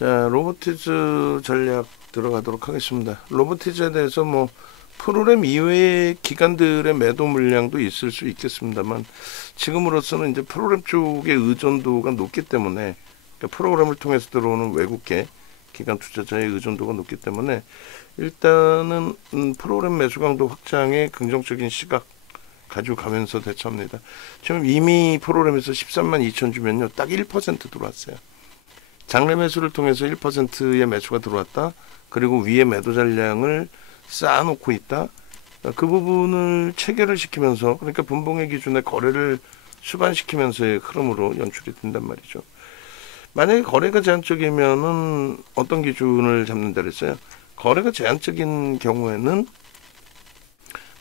자, 로보티즈 전략 들어가도록 하겠습니다. 로보티즈에 대해서 뭐 프로그램 이외의 기관들의 매도 물량도 있을 수 있겠습니다만 지금으로서는 이제 프로그램 쪽의 의존도가 높기 때문에, 그러니까 프로그램을 통해서 들어오는 외국계 기관 투자자의 의존도가 높기 때문에 일단은 프로그램 매수 강도 확장에 긍정적인 시각 가지고 가면서 대처합니다. 지금 이미 프로그램에서 13만 2천 주면요 딱 1% 들어왔어요. 장래 매수를 통해서 1%의 매수가 들어왔다. 그리고 위에 매도 잔량을 쌓아놓고 있다. 그 부분을 체결을 시키면서, 그러니까 분봉의 기준에 거래를 수반시키면서의 흐름으로 연출이 된단 말이죠. 만약에 거래가 제한적이면은 어떤 기준을 잡는다 그랬어요? 거래가 제한적인 경우에는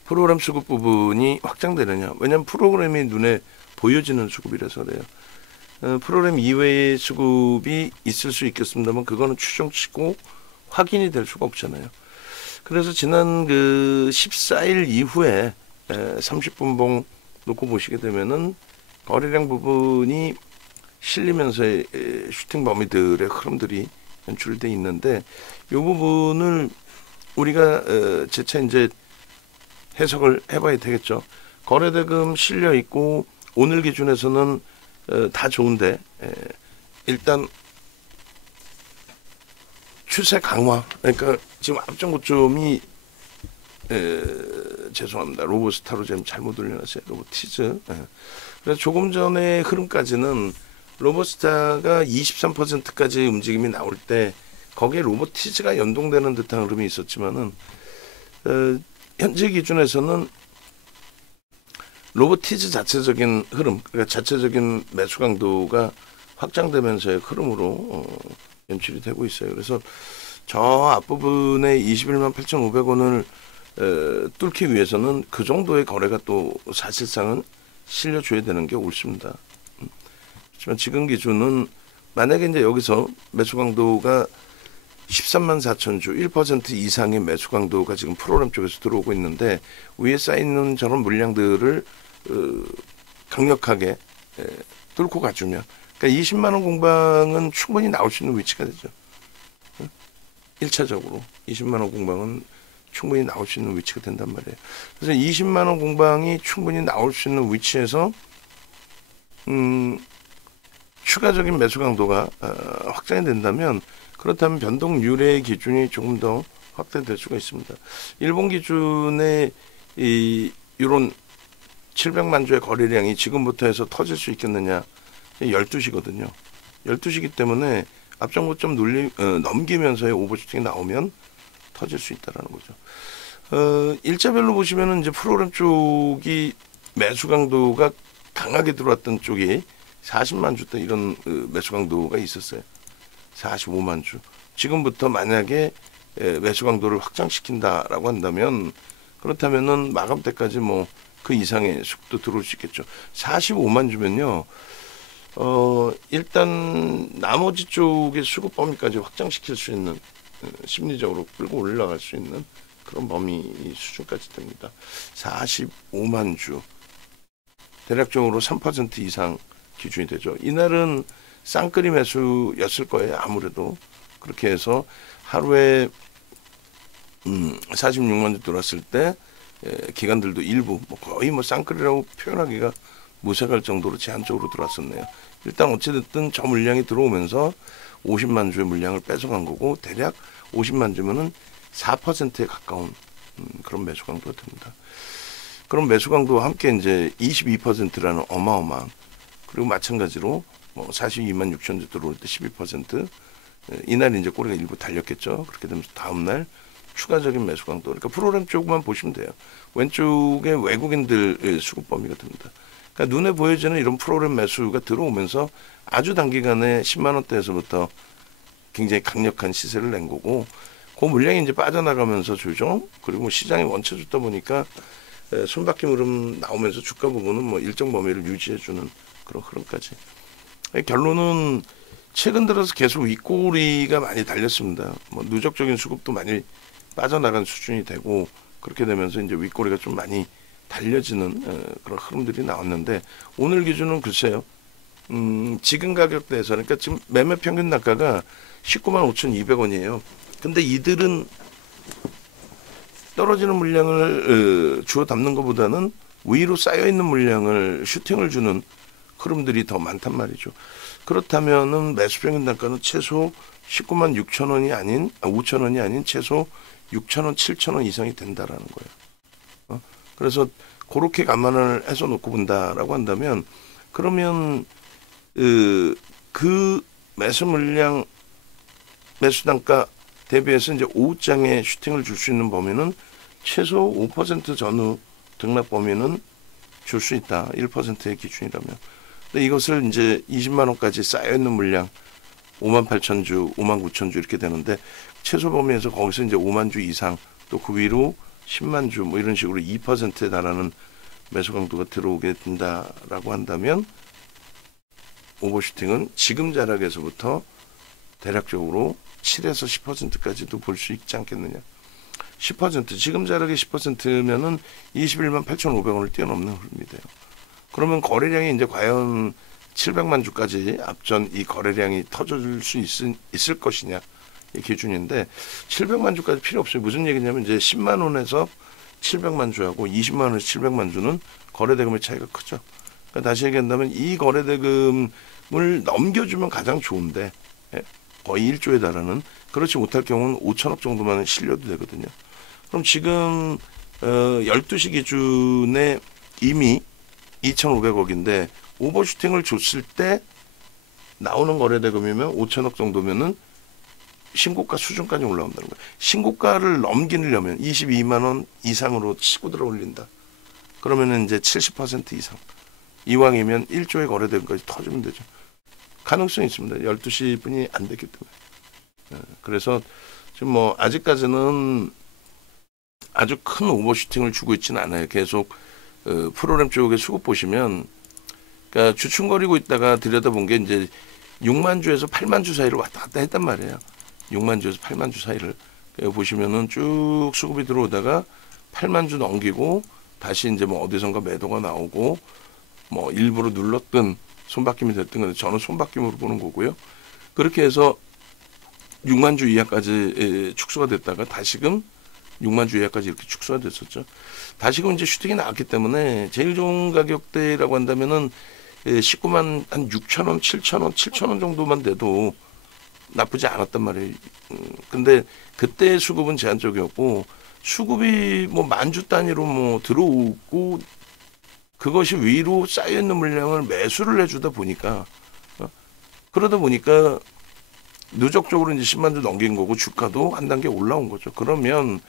프로그램 수급 부분이 확장되느냐. 왜냐하면 프로그램이 눈에 보여지는 수급이라서 그래요. 프로그램 이외의 수급이 있을 수 있겠습니다만 그거는 추정치고 확인이 될 수가 없잖아요. 그래서 지난 그 14일 이후에 30분봉 놓고 보시게 되면은 거래량 부분이 실리면서의 슈팅 범위들의 흐름들이 연출돼 있는데, 이 부분을 우리가 재차 이제 해석을 해봐야 되겠죠. 거래대금 실려 있고 오늘 기준에서는 다 좋은데 일단 추세 강화, 그러니까 지금 앞전 고점이 죄송합니다. 로보스타로 지금 잘못 올려놨어요. 로보티즈. 그래서 조금 전에 흐름까지는 로보스타가 23%까지 움직임이 나올 때 거기에 로보티즈가 연동되는 듯한 흐름이 있었지만은 현재 기준에서는 로보티즈 자체적인 흐름, 그러니까 자체적인 매수 강도가 확장되면서의 흐름으로 연출이 되고 있어요. 그래서 저 앞부분에 21만 8,500원을 뚫기 위해서는 그 정도의 거래가 또 사실상은 실려줘야 되는 게 옳습니다. 하지만 지금 기준은 만약에 이제 여기서 매수 강도가 13만 4천 주, 1% 이상의 매수 강도가 지금 프로그램 쪽에서 들어오고 있는데 위에 쌓이는 저런 물량들을 강력하게 뚫고 가주면, 그러니까 20만 원 공방은 충분히 나올 수 있는 위치가 되죠. 1차적으로 20만 원 공방은 충분히 나올 수 있는 위치가 된단 말이에요. 그래서 20만 원 공방이 충분히 나올 수 있는 위치에서 추가적인 매수 강도가 확장이 된다면, 그렇다면 변동 유례의 기준이 조금 더 확대될 수가 있습니다. 일본 기준의 이런 700만 주의 거래량이 지금부터 해서 터질 수 있겠느냐? 12시거든요. 12시기 때문에 앞전 고점 넘기면서의 오버슈팅이 나오면 터질 수 있다라는 거죠. 일자별로 보시면은 이제 프로그램 쪽이 매수 강도가 강하게 들어왔던 쪽이 40만 주 때 이런 매수 강도가 있었어요. 45만 주. 지금부터 만약에 매수 강도를 확장시킨다라고 한다면, 그렇다면은 마감 때까지 뭐 그 이상의 수급도 들어올 수 있겠죠. 45만 주면요. 일단 나머지 쪽의 수급 범위까지 확장시킬 수 있는, 심리적으로 끌고 올라갈 수 있는 그런 범위 수준까지 됩니다. 45만 주. 대략적으로 3% 이상 기준이 되죠. 이날은 쌍끌이 매수였을 거예요. 아무래도 그렇게 해서 하루에 46만 주 들어왔을 때 기관들도 일부 거의 쌍끌이라고 표현하기가 무색할 정도로 제한적으로 들어왔었네요. 일단 어찌됐든 저 물량이 들어오면서 50만 주의 물량을 뺏어간 거고, 대략 50만 주면은 4%에 가까운 그런 매수 강도가 됩니다. 그런 매수 강도와 함께 이제 22%라는 어마어마한, 그리고 마찬가지로 42만 6천 주 들어올 때 12%, 이날 이제 꼬리가 일부 달렸겠죠. 그렇게 되면서 다음날 추가적인 매수 강도. 그러니까 프로그램 쪽만 보시면 돼요. 왼쪽에 외국인들 수급 범위가 됩니다. 그러니까 눈에 보여지는 이런 프로그램 매수가 들어오면서 아주 단기간에 10만 원대에서부터 굉장히 강력한 시세를 낸 거고, 그 물량이 이제 빠져나가면서 조정, 그리고 시장이 원체 좋다 보니까 손바뀜 흐름 나오면서 주가 부분은 일정 범위를 유지해주는 그런 흐름까지. 결론은 최근 들어서 계속 윗꼬리가 많이 달렸습니다. 누적적인 수급도 많이 빠져나간 수준이 되고, 그렇게 되면서 이제 윗꼬리가 좀 많이 달려지는 그런 흐름들이 나왔는데, 오늘 기준은 글쎄요. 지금 가격대에서, 그러니까 지금 매매 평균 단가가 195,200원이에요. 근데 이들은 떨어지는 물량을 주워 담는 것보다는 위로 쌓여있는 물량을 슈팅을 주는 흐름들이 더 많단 말이죠. 그렇다면은 매수 평균 단가는 최소 196,000원이 아닌 5,000원이 아닌 최소 6,000원, 7,000원 이상이 된다라는 거예요. 그래서 그렇게 감안을 해서 놓고 본다라고 한다면 그러면 그 매수 물량 매수 단가 대비해서 이제 5장에 슈팅을 줄 수 있는 범위는 최소 5% 전후 등락 범위는 줄 수 있다. 1%의 기준이라면. 근데 이것을 이제 20만 원까지 쌓여 있는 물량 58,000주, 59,000주 이렇게 되는데 최소 범위에서 거기서 이제 5만 주 이상 또 그 위로 10만 주 뭐 이런 식으로 2%에 달하는 매수 강도가 들어오게 된다라고 한다면 오버슈팅은 지금 자락에서부터 대략적으로 7에서 10%까지도 볼 수 있지 않겠느냐. 10% 지금 자락의 10%면은 21만 8,500원을 뛰어넘는 흐름이 돼요. 그러면 거래량이 이제 과연 700만 주까지 앞전 이 거래량이 터져줄 수 있을 것이냐 이 기준인데 700만 주까지 필요 없어요. 무슨 얘기냐면 이제 10만 원에서 700만 주하고 20만 원에서 700만 주는 거래대금의 차이가 크죠. 그러니까 다시 얘기한다면 이 거래대금을 넘겨주면 가장 좋은데 거의 1조에 달하는 그렇지 못할 경우는 5천억 정도만 실려도 되거든요. 그럼 지금 12시 기준에 이미 2,500억인데 오버슈팅을 줬을 때 나오는 거래대금이면 5천억 정도면은 신고가 수준까지 올라온다는 거예요. 신고가를 넘기려면 22만 원 이상으로 치고 들어 올린다. 그러면은 이제 70% 이상. 이왕이면 1조의 거래대금까지 터지면 되죠. 가능성이 있습니다. 12시 분이 안 됐기 때문에. 그래서 지금 뭐 아직까지는 아주 큰 오버슈팅을 주고 있지는 않아요. 계속 프로그램 쪽에 수급 보시면 그러니까 주춤거리고 있다가 들여다본 게 이제 6만 주에서 8만 주 사이를 왔다 갔다 했단 말이에요. 6만 주에서 8만 주 사이를 보시면은 쭉 수급이 들어오다가 8만 주 넘기고 다시 이제 뭐 어디선가 매도가 나오고 뭐 일부러 눌렀든 손바뀜이 됐든 간에 저는 손바뀜으로 보는 거고요. 그렇게 해서 6만 주 이하까지 축소가 됐다가 다시금 6만 주 이하까지 이렇게 축소가 됐었죠. 다시금 이제 슈팅이 나왔기 때문에 제일 좋은 가격대라고 한다면은 19만 한 6천 원, 7천 원, 7천 원 정도만 돼도 나쁘지 않았단 말이에요. 근데 그때 수급은 제한적이었고 수급이 뭐 만주 단위로 뭐 들어오고 그것이 위로 쌓여있는 물량을 매수를 해주다 보니까 그러다 보니까 누적적으로 이제 10만 주 넘긴 거고 주가도 한 단계 올라온 거죠. 그러면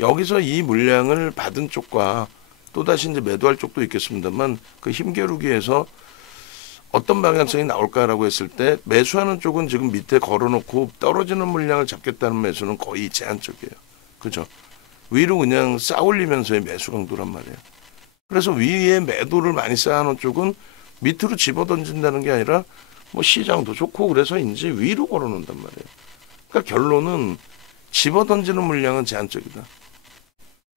여기서 이 물량을 받은 쪽과 또다시 이제 매도할 쪽도 있겠습니다만 그 힘겨루기에서 어떤 방향성이 나올까라고 했을 때 매수하는 쪽은 지금 밑에 걸어놓고 떨어지는 물량을 잡겠다는 매수는 거의 제한적이에요. 그죠? 위로 그냥 쌓아올리면서의 매수 강도란 말이에요. 그래서 위에 매도를 많이 쌓아놓은 쪽은 밑으로 집어던진다는 게 아니라 뭐 시장도 좋고 그래서인지 위로 걸어놓는단 말이에요. 그러니까 결론은 집어던지는 물량은 제한적이다.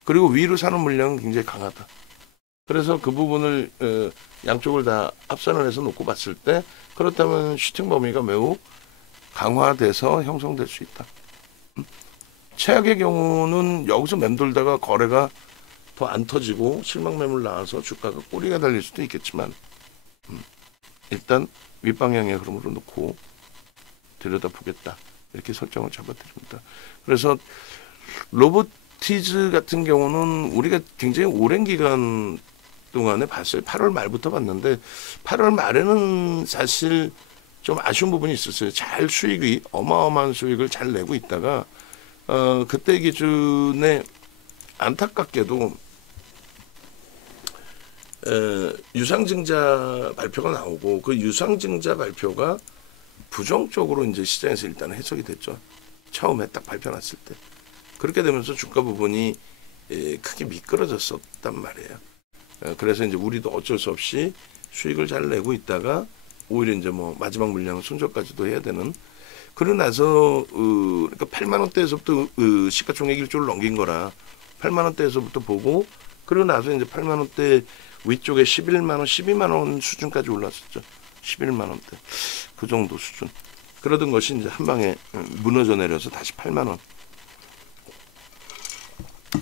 그리고 위로 사는 물량은 굉장히 강하다. 그래서 그 부분을 양쪽을 다 합산을 해서 놓고 봤을 때 그렇다면 슈팅 범위가 매우 강화돼서 형성될 수 있다. 최악의 경우는 여기서 맴돌다가 거래가 더 안 터지고 실망 매물 나와서 주가가 꼬리가 달릴 수도 있겠지만 일단 윗방향의 흐름으로 놓고 들여다보겠다. 이렇게 설정을 잡아드립니다. 그래서 로보티즈 같은 경우는 우리가 굉장히 오랜 기간 동안에 봤어요. 8월 말부터 봤는데 8월 말에는 사실 좀 아쉬운 부분이 있었어요. 잘 수익이 어마어마한 수익을 잘 내고 있다가 그때 기준에 안타깝게도 유상증자 발표가 나오고 그 유상증자 발표가 부정적으로 이제 시장에서 일단 해석이 됐죠. 처음에 딱 발표 났을 때. 그렇게 되면서 주가 부분이 크게 미끄러졌었단 말이에요. 그래서 이제 우리도 어쩔 수 없이 수익을 잘 내고 있다가 오히려 이제 뭐 마지막 물량 손절까지도 해야 되는. 그러고 나서 그러니까 8만 원대에서부터 시가총액 1조를 넘긴 거라 8만 원대에서부터 보고 그러고 나서 이제 8만 원대 위쪽에 11만 원, 12만 원 수준까지 올랐었죠. 11만 원대 그 정도 수준. 그러던 것이 이제 한 방에 무너져 내려서 다시 8만 원.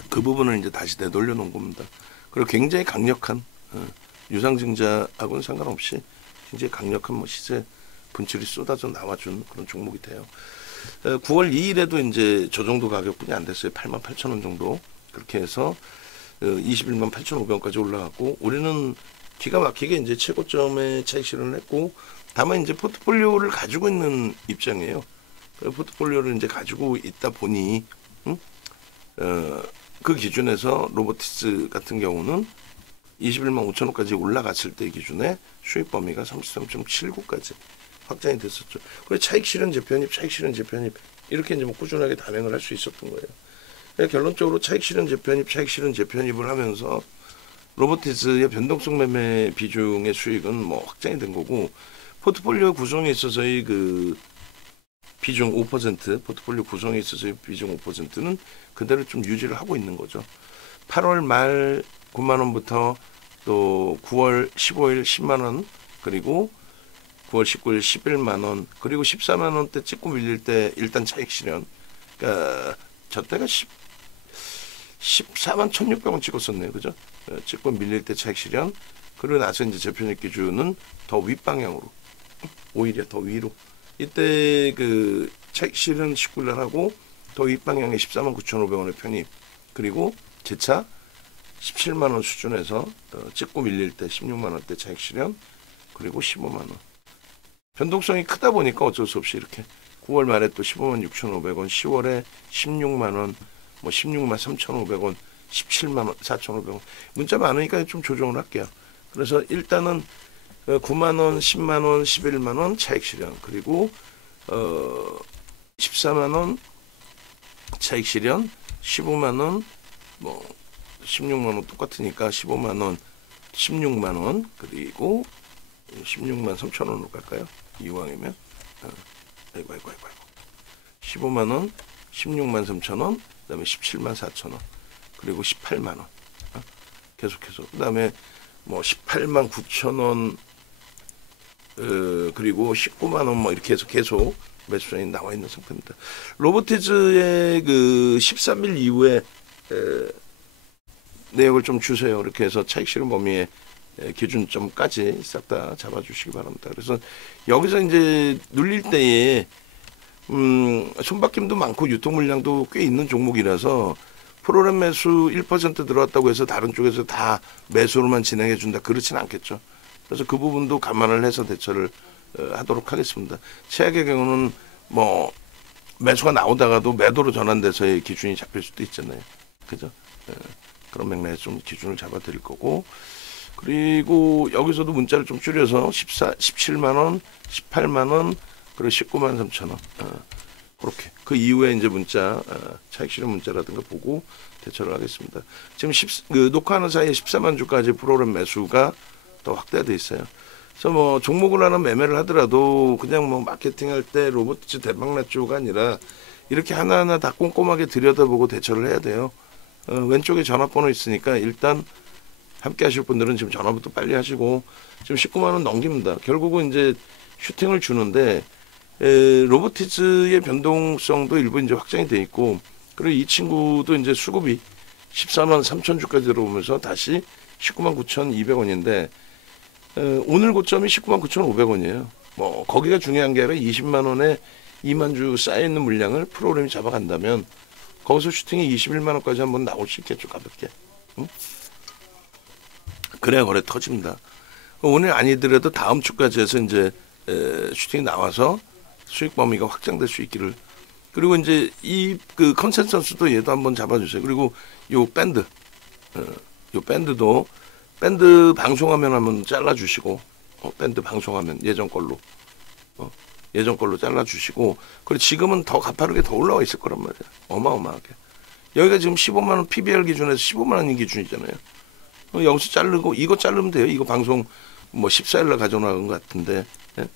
그 부분을 이제 다시 되돌려 놓은 겁니다. 그리고 굉장히 강력한 유상증자하고는 상관없이 굉장히 강력한 뭐 시세 분출이 쏟아져 나와준 그런 종목이 돼요. 9월 2일에도 이제 저 정도 가격뿐이 안 됐어요. 88,000원 정도. 그렇게 해서 21만 8,500원까지 올라갔고, 우리는 기가 막히게 이제 최고점에 차익 실현을 했고, 다만 이제 포트폴리오를 가지고 있는 입장이에요. 포트폴리오를 이제 가지고 있다 보니 그 기준에서 로보티스 같은 경우는 21만 5천원까지 올라갔을 때 기준에 수익 범위가 33.79까지 확장이 됐었죠. 그래서 차익 실현 재편입, 차익 실현 재편입 이렇게 이제 뭐 꾸준하게 단행을 할 수 있었던 거예요. 그러니까 결론적으로 차익 실현 재편입, 차익 실현 재편입을 하면서 로보티스의 변동성 매매 비중의 수익은 뭐 확장이 된 거고, 포트폴리오 구성에 있어서의 그 비중 5%, 포트폴리오 구성에 있어서의 비중 5%는 그대로 좀 유지를 하고 있는 거죠. 8월 말 9만 원부터 또 9월 15일 10만 원, 그리고 9월 19일 11만 원, 그리고 14만 원대 찍고 밀릴 때 일단 차익 실현. 그러니까 저 때가 14만 1,600원 찍었었네요. 그죠? 찍고 밀릴 때 차익 실현. 그리고 나서 이제 재편입 기준은 더 윗방향으로, 오히려 더 위로. 이때 그 차익 실현 19일 하고 더 윗방향에 14만 9,500원의 편입. 그리고 재차 17만 원 수준에서 찍고 밀릴 때 16만 원대 차익 실현. 그리고 15만 원. 변동성이 크다 보니까 어쩔 수 없이 이렇게 9월 말에 또 15만 6,500원, 10월에 16만 원, 뭐 16만 3,500원, 17만 원, 4,500원. 문자 많으니까 좀 조정을 할게요. 그래서 일단은 9만 원, 10만 원, 11만 원 차익 실현, 그리고 14만 원 차익 실현, 15만 원, 뭐 16만 원 똑같으니까 15만 원, 16만 원, 그리고 16만 3천 원으로 갈까요? 이왕이면 아이고 15만 원, 16만 3천 원, 그다음에 17만 4천 원, 그리고 18만 원. 계속해서 그다음에 뭐 18만 9천 원, 그리고 19만 원, 뭐 이렇게 해서 계속 매수장이 나와 있는 상태입니다. 로보티즈의 그 13일 이후에 내역을 좀 주세요. 이렇게 해서 차익 실현 범위의 기준점까지 싹 다 잡아주시기 바랍니다. 그래서 여기서 이제 눌릴 때에 손바뀜도 많고 유통 물량도 꽤 있는 종목이라서 프로그램 매수 1% 들어왔다고 해서 다른 쪽에서 다 매수로만 진행해 준다, 그렇지는 않겠죠. 그래서 그 부분도 감안을 해서 대처를 하도록 하겠습니다. 최악의 경우는 뭐 매수가 나오다가도 매도로 전환돼서의 기준이 잡힐 수도 있잖아요. 그죠? 그런 맥락에서 좀 기준을 잡아 드릴 거고, 그리고 여기서도 문자를 좀 줄여서 17만 원, 18만 원, 그리고 19만 3천 원. 그렇게. 그 이후에 이제 문자, 차익 실현 문자라든가 보고 대처를 하겠습니다. 지금 녹화하는 사이에 14만 주까지 프로그램 매수가 더 확대돼 있어요. 그래서 뭐 종목을 하나 매매를 하더라도 그냥 뭐 마케팅할 때 로봇츠 대박났죠가 아니라 이렇게 하나하나 다 꼼꼼하게 들여다보고 대처를 해야 돼요. 왼쪽에 전화번호 있으니까 일단 함께 하실 분들은 지금 전화부터 빨리 하시고, 지금 19만 원 넘깁니다. 결국은 이제 슈팅을 주는데 로보티즈의 변동성도 일부 이제 확장이 돼 있고, 그리고 이 친구도 이제 수급이 14만 3천 주까지 들어오면서 다시 19만 9,200원인데 오늘 고점이 19만 9,500원이에요. 뭐 거기가 중요한 게 아니라 20만 원에 2만 주 쌓여 있는 물량을 프로그램이 잡아간다면 거기서 슈팅이 21만 원까지 한번 나올 수 있겠죠, 가볍게. 응? 그래야 거래 터집니다. 오늘 아니더라도 다음 주까지 해서 이제 슈팅이 나와서 수익 범위가 확장될 수 있기를. 그리고 이제 이 그 컨센서스도 얘도 한번 잡아주세요. 그리고 요 밴드, 요 밴드도 밴드 방송화면 한번 잘라주시고, 밴드 방송화면 예전 걸로 잘라주시고, 그리고 지금은 더 가파르게 더 올라와 있을 거란 말이야. 어마어마하게. 여기가 지금 15만 원 PBR 기준에서 15만 원인 기준이잖아요. 여기서 자르고 이거 자르면 돼요. 이거 방송 뭐 14일날 가져나간 것 같은데. 예?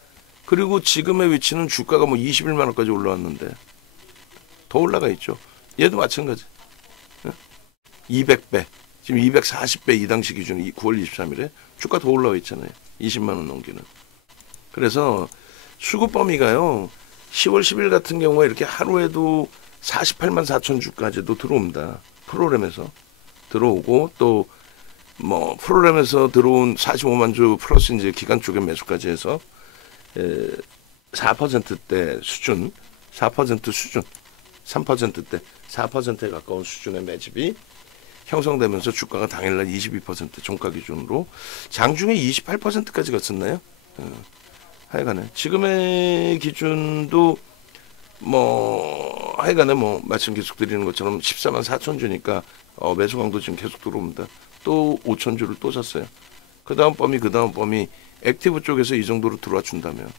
그리고 지금의 위치는 주가가 뭐 21만 원까지 올라왔는데 더 올라가 있죠. 얘도 마찬가지. 예? 200배, 지금 240배 이 당시 기준 9월 23일에 주가 더 올라와 있잖아요. 20만 원 넘기는. 그래서 수급 범위가요, 10월 10일 같은 경우에 이렇게 하루에도 48만 4천 주까지도 들어옵니다. 프로그램에서 들어오고 또 뭐 프로그램에서 들어온 45만 주 플러스 이제 기간 쪽의 매수까지 해서 4%대 수준, 4% 수준, 3%대 4%에 가까운 수준의 매집이 형성되면서 주가가 당일날 22% 종가 기준으로 장중에 28%까지 갔었나요? 하여간에 지금의 기준도 뭐 하여간에 뭐 말씀 계속 드리는 것처럼 14만 4천 주니까 매수 강도 지금 계속 들어옵니다. 또 5천 주를 또 샀어요. 그 다음 범위 액티브 쪽에서 이 정도로 들어와 준다면,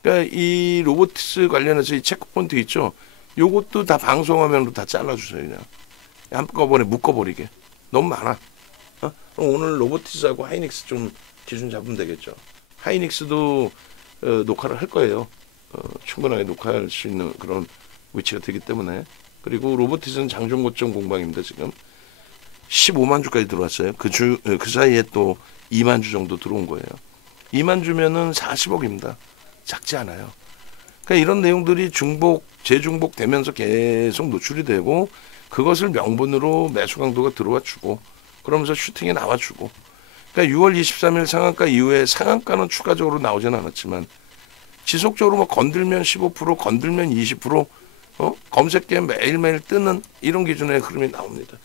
그러니까 이 로보틱스 관련해서 이 체크포인트 있죠. 요것도 다 방송화면으로 다 잘라주세요. 그냥 한꺼번에 묶어버리게. 너무 많아. 오늘 로보틱스하고 하이닉스 좀 기준 잡으면 되겠죠. 하이닉스도 녹화를 할 거예요. 충분하게 녹화할 수 있는 그런 위치가 되기 때문에. 그리고 로보틱스는 장중 고점 공방입니다. 지금 15만 주까지 들어왔어요. 그 사이에 또 2만 주 정도 들어온 거예요. 2만 주면은 40억입니다. 작지 않아요. 그러니까 이런 내용들이 재중복 되면서 계속 노출이 되고, 그것을 명분으로 매수 강도가 들어와 주고, 그러면서 슈팅이 나와 주고. 그러니까 6월 23일 상한가 이후에 상한가는 추가적으로 나오진 않았지만 지속적으로 뭐 건들면 15%, 건들면 20%, 검색기에 매일매일 뜨는 이런 기준의 흐름이 나옵니다.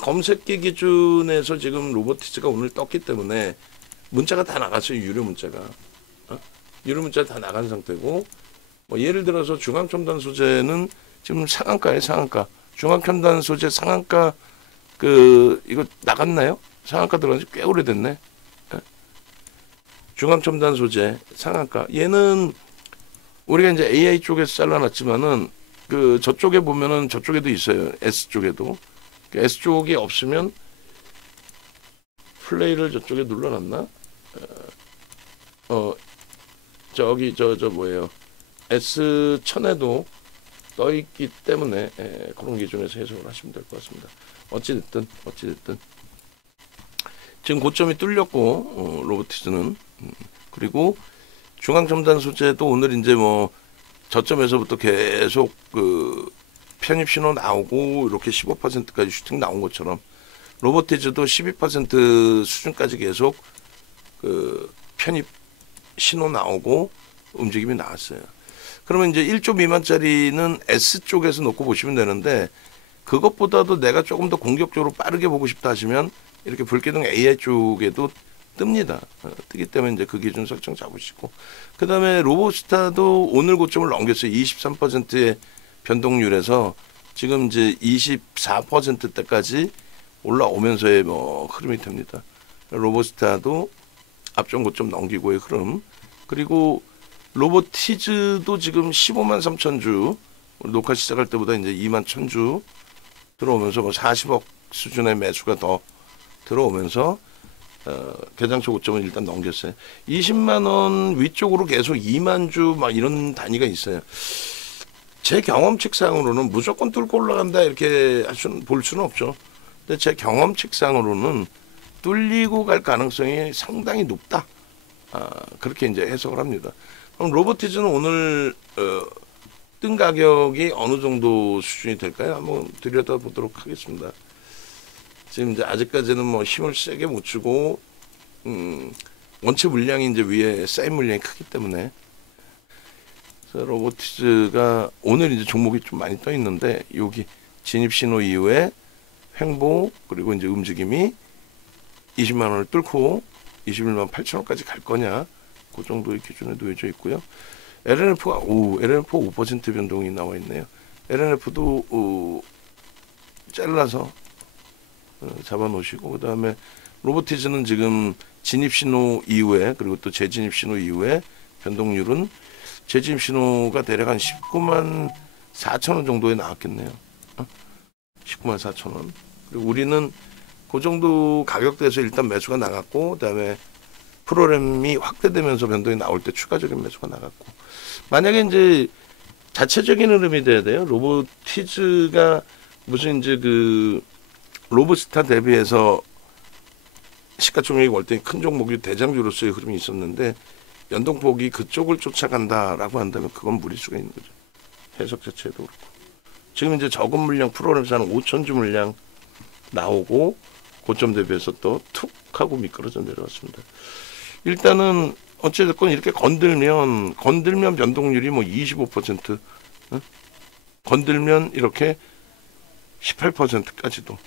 검색기 기준에서 지금 로보틱스가 오늘 떴기 때문에 문자가 다 나갔어요. 유료 문자가. 유료 문자 다 나간 상태고, 뭐 예를 들어서 중앙첨단 소재는 지금 상한가에 상한가. 중앙첨단 소재 상한가 이거 나갔나요? 상한가 들어간 지 꽤 오래됐네. 중앙첨단 소재 상한가. 얘는 우리가 이제 AI 쪽에서 잘라놨지만은 저쪽에 보면은 저쪽에도 있어요. S 쪽에도. S 쪽이 없으면 플레이를 저쪽에 눌러놨나? 저기 뭐예요? S1000에도 떠 있기 때문에 그런 기준에서 해석을 하시면 될 것 같습니다. 어찌됐든 지금 고점이 뚫렸고 로보틱스는 그리고 중앙첨단 소재도 오늘 이제 뭐 저점에서부터 계속 편입 신호 나오고 이렇게 15%까지 슈팅 나온 것처럼 로보틱스도 12% 수준까지 계속 편입 신호 나오고 움직임이 나왔어요. 그러면 이제 1조 미만짜리는 S 쪽에서 놓고 보시면 되는데, 그것보다도 내가 조금 더 공격적으로 빠르게 보고 싶다 하시면 이렇게 불기둥 AI 쪽에도 뜹니다. 뜨기 때문에 이제 그 기준 설정 잡으시고, 그 다음에 로보스타도 오늘 고점을 넘겼어요. 23%의 변동률에서 지금 이제 24%대까지 올라오면서의 뭐 흐름이 됩니다. 로보스타도 앞전 고점 넘기고의 흐름. 그리고 로보티즈도 지금 15만 3천 주, 녹화 시작할 때보다 이제 2만 1천 주 들어오면서 뭐 40억 수준의 매수가 더 들어오면서 개장초 고점은 일단 넘겼어요. 20만 원 위쪽으로 계속 2만 주 막 이런 단위가 있어요. 제 경험칙상으로는 무조건 뚫고 올라간다 이렇게 볼 수는 없죠. 근데 제 경험칙상으로는 뚫리고 갈 가능성이 상당히 높다. 그렇게 이제 해석을 합니다. 그럼 로보티즈는 오늘 뜬 가격이 어느 정도 수준이 될까요? 한번 들여다보도록 하겠습니다. 지금 이제 아직까지는 뭐 힘을 세게 못 주고 원체 물량이 이제 위에 쌓인 물량이 크기 때문에, 그래서 로보티즈가 오늘 이제 종목이 좀 많이 떠 있는데, 여기 진입 신호 이후에 횡보 그리고 이제 움직임이 20만 원을 뚫고 21만 8천 원까지 갈 거냐, 그 정도의 기준에 놓여져 있고요. LNF가 LNF 5% 변동이 나와 있네요. LNF도 잘라서 잡아 놓으시고, 그 다음에 로보티즈는 지금 진입 신호 이후에 그리고 또 재진입 신호 이후에 변동률은 재진입 신호가 대략 한 19만 4천 원 정도에 나왔겠네요. 19만 4천 원. 그리고 우리는 그 정도 가격대에서 일단 매수가 나갔고, 그 다음에 프로그램이 확대되면서 변동이 나올 때 추가적인 매수가 나갔고, 만약에 이제 자체적인 흐름이 돼야 돼요. 로보티즈가 무슨 이제 로보스타 대비해서 시가총액이 월등히 큰 종목이 대장주로서의 흐름이 있었는데, 연동폭이 그쪽을 쫓아간다라고 한다면 그건 무리수가 있는 거죠. 해석 자체도 그렇고. 지금 이제 적은 물량 프로그램사는 5,000주 물량 나오고 고점 대비해서 또 툭 하고 미끄러져 내려왔습니다. 일단은 어찌됐건 이렇게 건들면 변동률이 뭐 25%, 응? 건들면 이렇게 18%까지도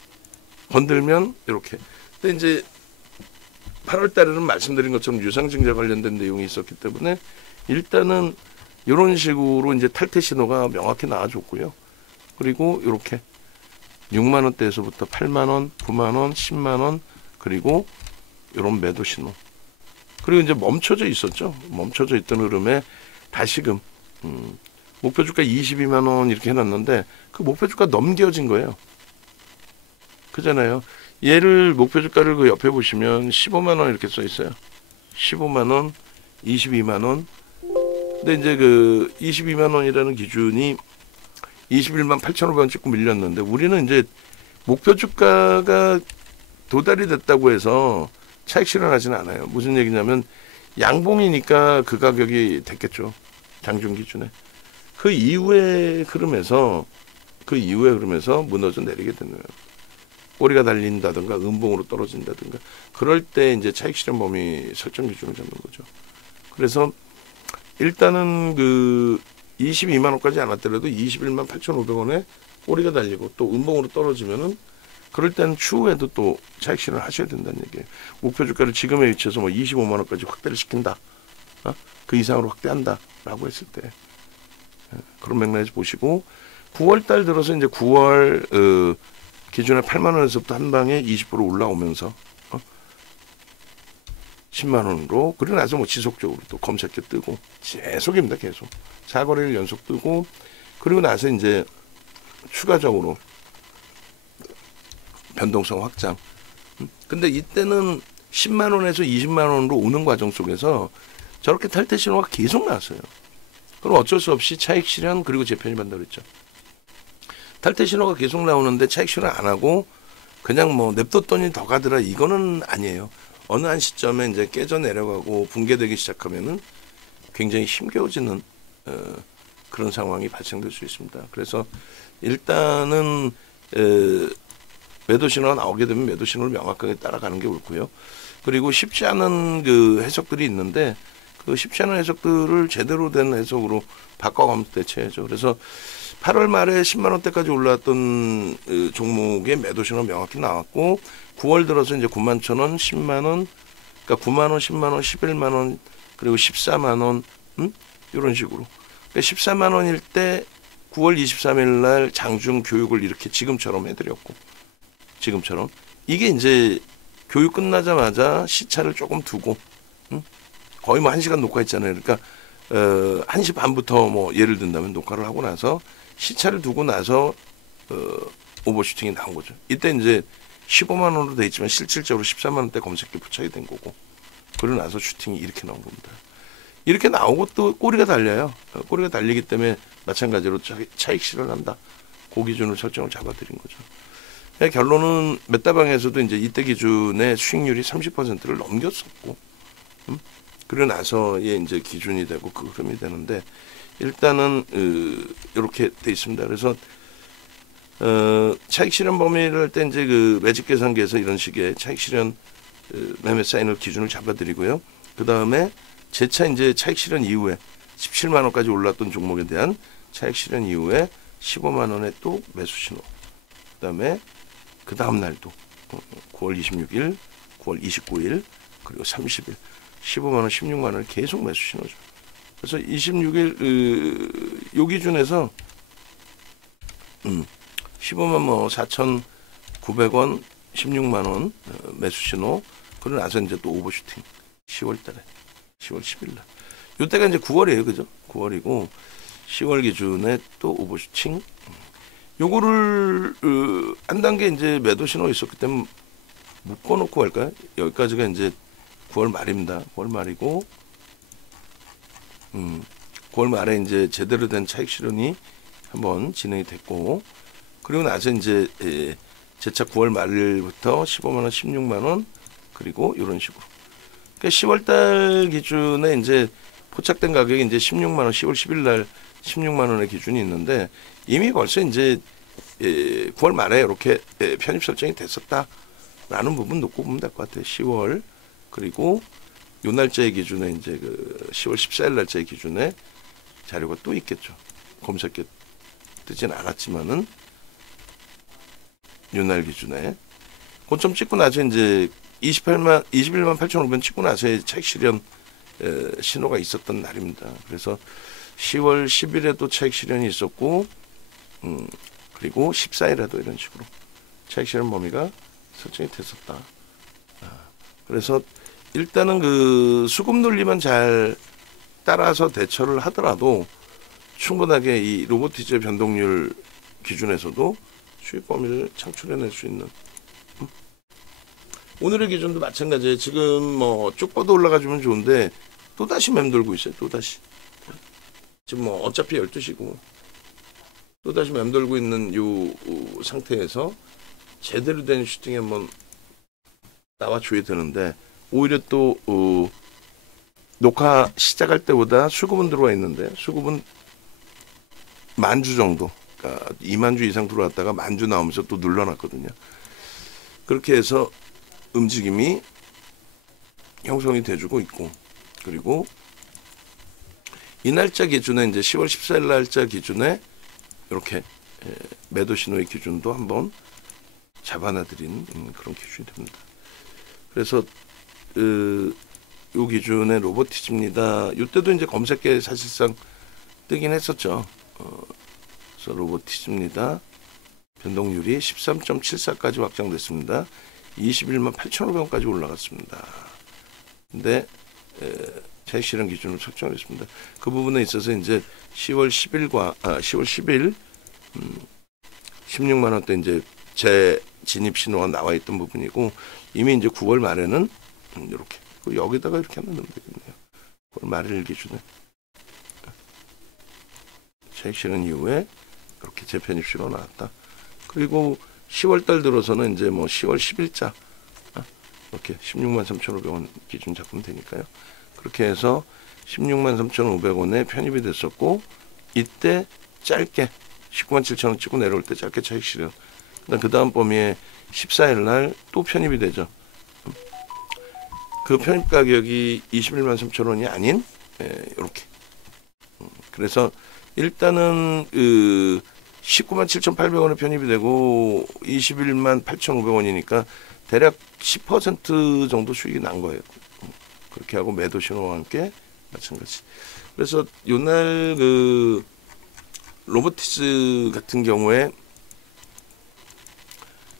건들면 이렇게. 근데 이제 8월 달에는 말씀드린 것처럼 유상증자 관련된 내용이 있었기 때문에 일단은 이런 식으로 이제 탈퇴 신호가 명확히 나와줬고요. 그리고 이렇게 6만 원대에서부터 8만 원, 9만 원, 10만 원, 그리고 이런 매도 신호. 그리고 이제 멈춰져 있었죠. 멈춰져 있던 흐름에 다시금 목표 주가 22만 원 이렇게 해놨는데 그 목표 주가 넘겨진 거예요. 그잖아요. 얘를 목표 주가를 그 옆에 보시면 15만 원 이렇게 써 있어요. 15만 원, 22만 원. 근데 이제 그 22만 원이라는 기준이 21만 8,500원 찍고 밀렸는데 우리는 이제 목표 주가가 도달이 됐다고 해서 차익 실현하지는 않아요. 무슨 얘기냐면 양봉이니까 그 가격이 됐겠죠. 장중 기준에. 그 이후의 흐름에서 무너져 내리게 되는 거예요. 꼬리가 달린다든가 음봉으로 떨어진다든가 그럴 때 이제 차익 실현 범위 설정 기준을 잡는 거죠. 그래서 일단은 그 22만 원까지 안 왔더라도 21만 8,500원에 꼬리가 달리고 또 음봉으로 떨어지면은 그럴 때는 추후에도 또 차익 실현을 하셔야 된다는 얘기예요. 목표 주가를 지금의 위치에서 뭐 25만 원까지 확대를 시킨다. 그 이상으로 확대한다라고 했을 때 그런 맥락에서 보시고 9월 달 들어서 이제 9월 기준에 8만 원에서부터 한 방에 20% 올라오면서 10만 원으로 그러고 나서 뭐 지속적으로 또 검색해 뜨고 계속입니다. 계속 4거래일 연속 뜨고 그리고 나서 이제 추가적으로 변동성 확장. 근데 이때는 10만 원에서 20만 원으로 오는 과정 속에서 저렇게 탈퇴 신호가 계속 나왔어요. 그럼 어쩔 수 없이 차익 실현 그리고 재편입한다고 그랬죠. 탈퇴 신호가 계속 나오는데 차익 실현 안 하고 그냥 뭐 냅뒀더니 더 가더라 이거는 아니에요. 어느 한 시점에 이제 깨져 내려가고 붕괴되기 시작하면은 굉장히 힘겨워지는 그런 상황이 발생될 수 있습니다. 그래서 일단은 매도 신호가 나오게 되면 매도 신호를 명확하게 따라가는 게 옳고요. 그리고 쉽지 않은 그 해석들이 있는데 그 쉽지 않은 해석들을 제대로 된 해석으로 바꿔가면서 대처해야죠. 그래서 8월 말에 10만 원대까지 올라왔던 종목의 매도 신호 명확히 나왔고 9월 들어서 이제 9만 1,000원, 10만 원, 그러니까 9만 원, 10만 원, 11만 원, 그리고 14만 원, 이런 식으로. 그러니까 14만 원일 때 9월 23일 날 장중 교육을 이렇게 지금처럼 해드렸고, 지금처럼 이게 이제 교육 끝나자마자 시차를 조금 두고, 거의 뭐 1시간 녹화했잖아요. 그러니까 1시 반부터 뭐 예를 든다면 녹화를 하고 나서 시차를 두고 나서 오버슈팅이 나온 거죠. 이때 이제 15만 원으로 돼 있지만 실질적으로 14만 원대 검색기 부착이 된 거고 그러고 나서 슈팅이 이렇게 나온 겁니다. 이렇게 나오고 또 꼬리가 달려요. 꼬리가 달리기 때문에 마찬가지로 차익 실현한다. 그 기준을 설정을 잡아드린 거죠. 결론은 메타방에서도 이제 이때 기준의 수익률이 30%를 넘겼었고 그러고 나서의 이제 기준이 되고 그 흐름이 되는데 일단은 이렇게 돼 있습니다. 그래서 차익 실현 범위를 할 때 이제 그 매직 계산기에서 이런 식의 차익 실현 매매 사인을 기준을 잡아드리고요. 그 다음에 재차 이제 차익 실현 이후에 17만 원까지 올랐던 종목에 대한 차익 실현 이후에 15만 원의 또 매수 신호. 그 다음에 그 다음 날도 9월 26일, 9월 29일, 그리고 30일 15만 원, 16만 원을 계속 매수 신호죠. 그래서 26일 요 기준에서 15만 뭐 4,900원, 16만 원 매수 신호. 그러고 나서 이제 또 오버슈팅 10월 달에 10월 10일 날. 요때가 이제 9월이에요. 그죠? 9월이고 10월 기준에 또 오버슈팅. 요거를 한 단계 이제 매도 신호 있었기 때문에 묶어놓고 할까요? 여기까지가 이제 9월 말입니다. 9월 말이고 9월 말에 이제 제대로 된 차익 실현이 한번 진행이 됐고 그리고 나서 이제 재차 9월 말부터 15만 원, 16만 원 그리고 이런 식으로 그러니까 10월 달 기준에 이제 포착된 가격이 이제 16만 원, 10월 10일 날 16만 원의 기준이 있는데 이미 벌써 이제 9월 말에 이렇게 편입 설정이 됐었다라는 부분 놓고 보면 될 것 같아요. 10월 그리고 요 날짜의 기준에 이제 그 10월 14일 날짜의 기준에 자료가 또 있겠죠. 검색에 뜨진 않았지만은 요 날 기준에 고점 찍고 나서 이제 21만 8,500원 찍고 나서의 차익 실현 신호가 있었던 날입니다. 그래서 10월 10일에도 차익 실현이 있었고 그리고 14일에도 이런 식으로 차익 실현 범위가 설정이 됐었다. 그래서 일단은 그 수급 논리만 잘 따라서 대처를 하더라도 충분하게 이 로보티즈의 변동률 기준에서도 수익 범위를 창출해낼 수 있는 오늘의 기준도 마찬가지예요. 지금 뭐 쭉 뻗어 올라가주면 좋은데 또다시 맴돌고 있어요. 또다시 지금 뭐 어차피 12시고 또다시 맴돌고 있는 요 상태에서 제대로 된 슈팅이 한번 나와줘야 되는데 오히려 또 녹화 시작할 때보다 수급은 들어와 있는데 수급은 10,000주 정도 그러니까 20,000주 이상 들어왔다가 10,000주 나오면서 또 눌러놨거든요. 그렇게 해서 움직임이 형성이 돼주고 있고 그리고 이 날짜 기준에 이제 10월 14일 날짜 기준에 이렇게 매도 신호의 기준도 한번 잡아놔드린 그런 기준이 됩니다. 그래서 요 기준의 로보티즈입니다. 이때도 이제 검색에 사실상 뜨긴 했었죠. 그래서 로보티즈입니다. 변동률이 13.74까지 확장됐습니다. 21만 8,500원까지 올라갔습니다. 근데 차익 실현 기준을 설정했습니다. 그 부분에 있어서 이제 10월 10일 16만 원대 이제 재진입 신호가 나와 있던 부분이고 이미 이제 9월 말에는 이렇게 여기다가 이렇게 하면 되겠네요. 9월 말일 기준에 차익 실현 이후에 이렇게 재편입 신호 나왔다. 그리고 10월 달 들어서는 이제 뭐 10월 10일자 이렇게 16만 3,500원 기준 잡으면 되니까요. 그렇게 해서 16만 3,500원에 편입이 됐었고 이때 짧게 19만 7,000원 찍고 내려올 때 짧게 차익 실현. 그 다음 범위에 14일 날 또 편입이 되죠. 그 편입 가격이 21만 3,000원이 아닌 이렇게. 그래서 일단은 19만 7,800원에 편입이 되고 21만 8,500원이니까 대략 10% 정도 수익이 난 거예요. 그렇게 하고 매도 신호와 함께 마찬가지. 그래서 요날 그 로보티즈 같은 경우에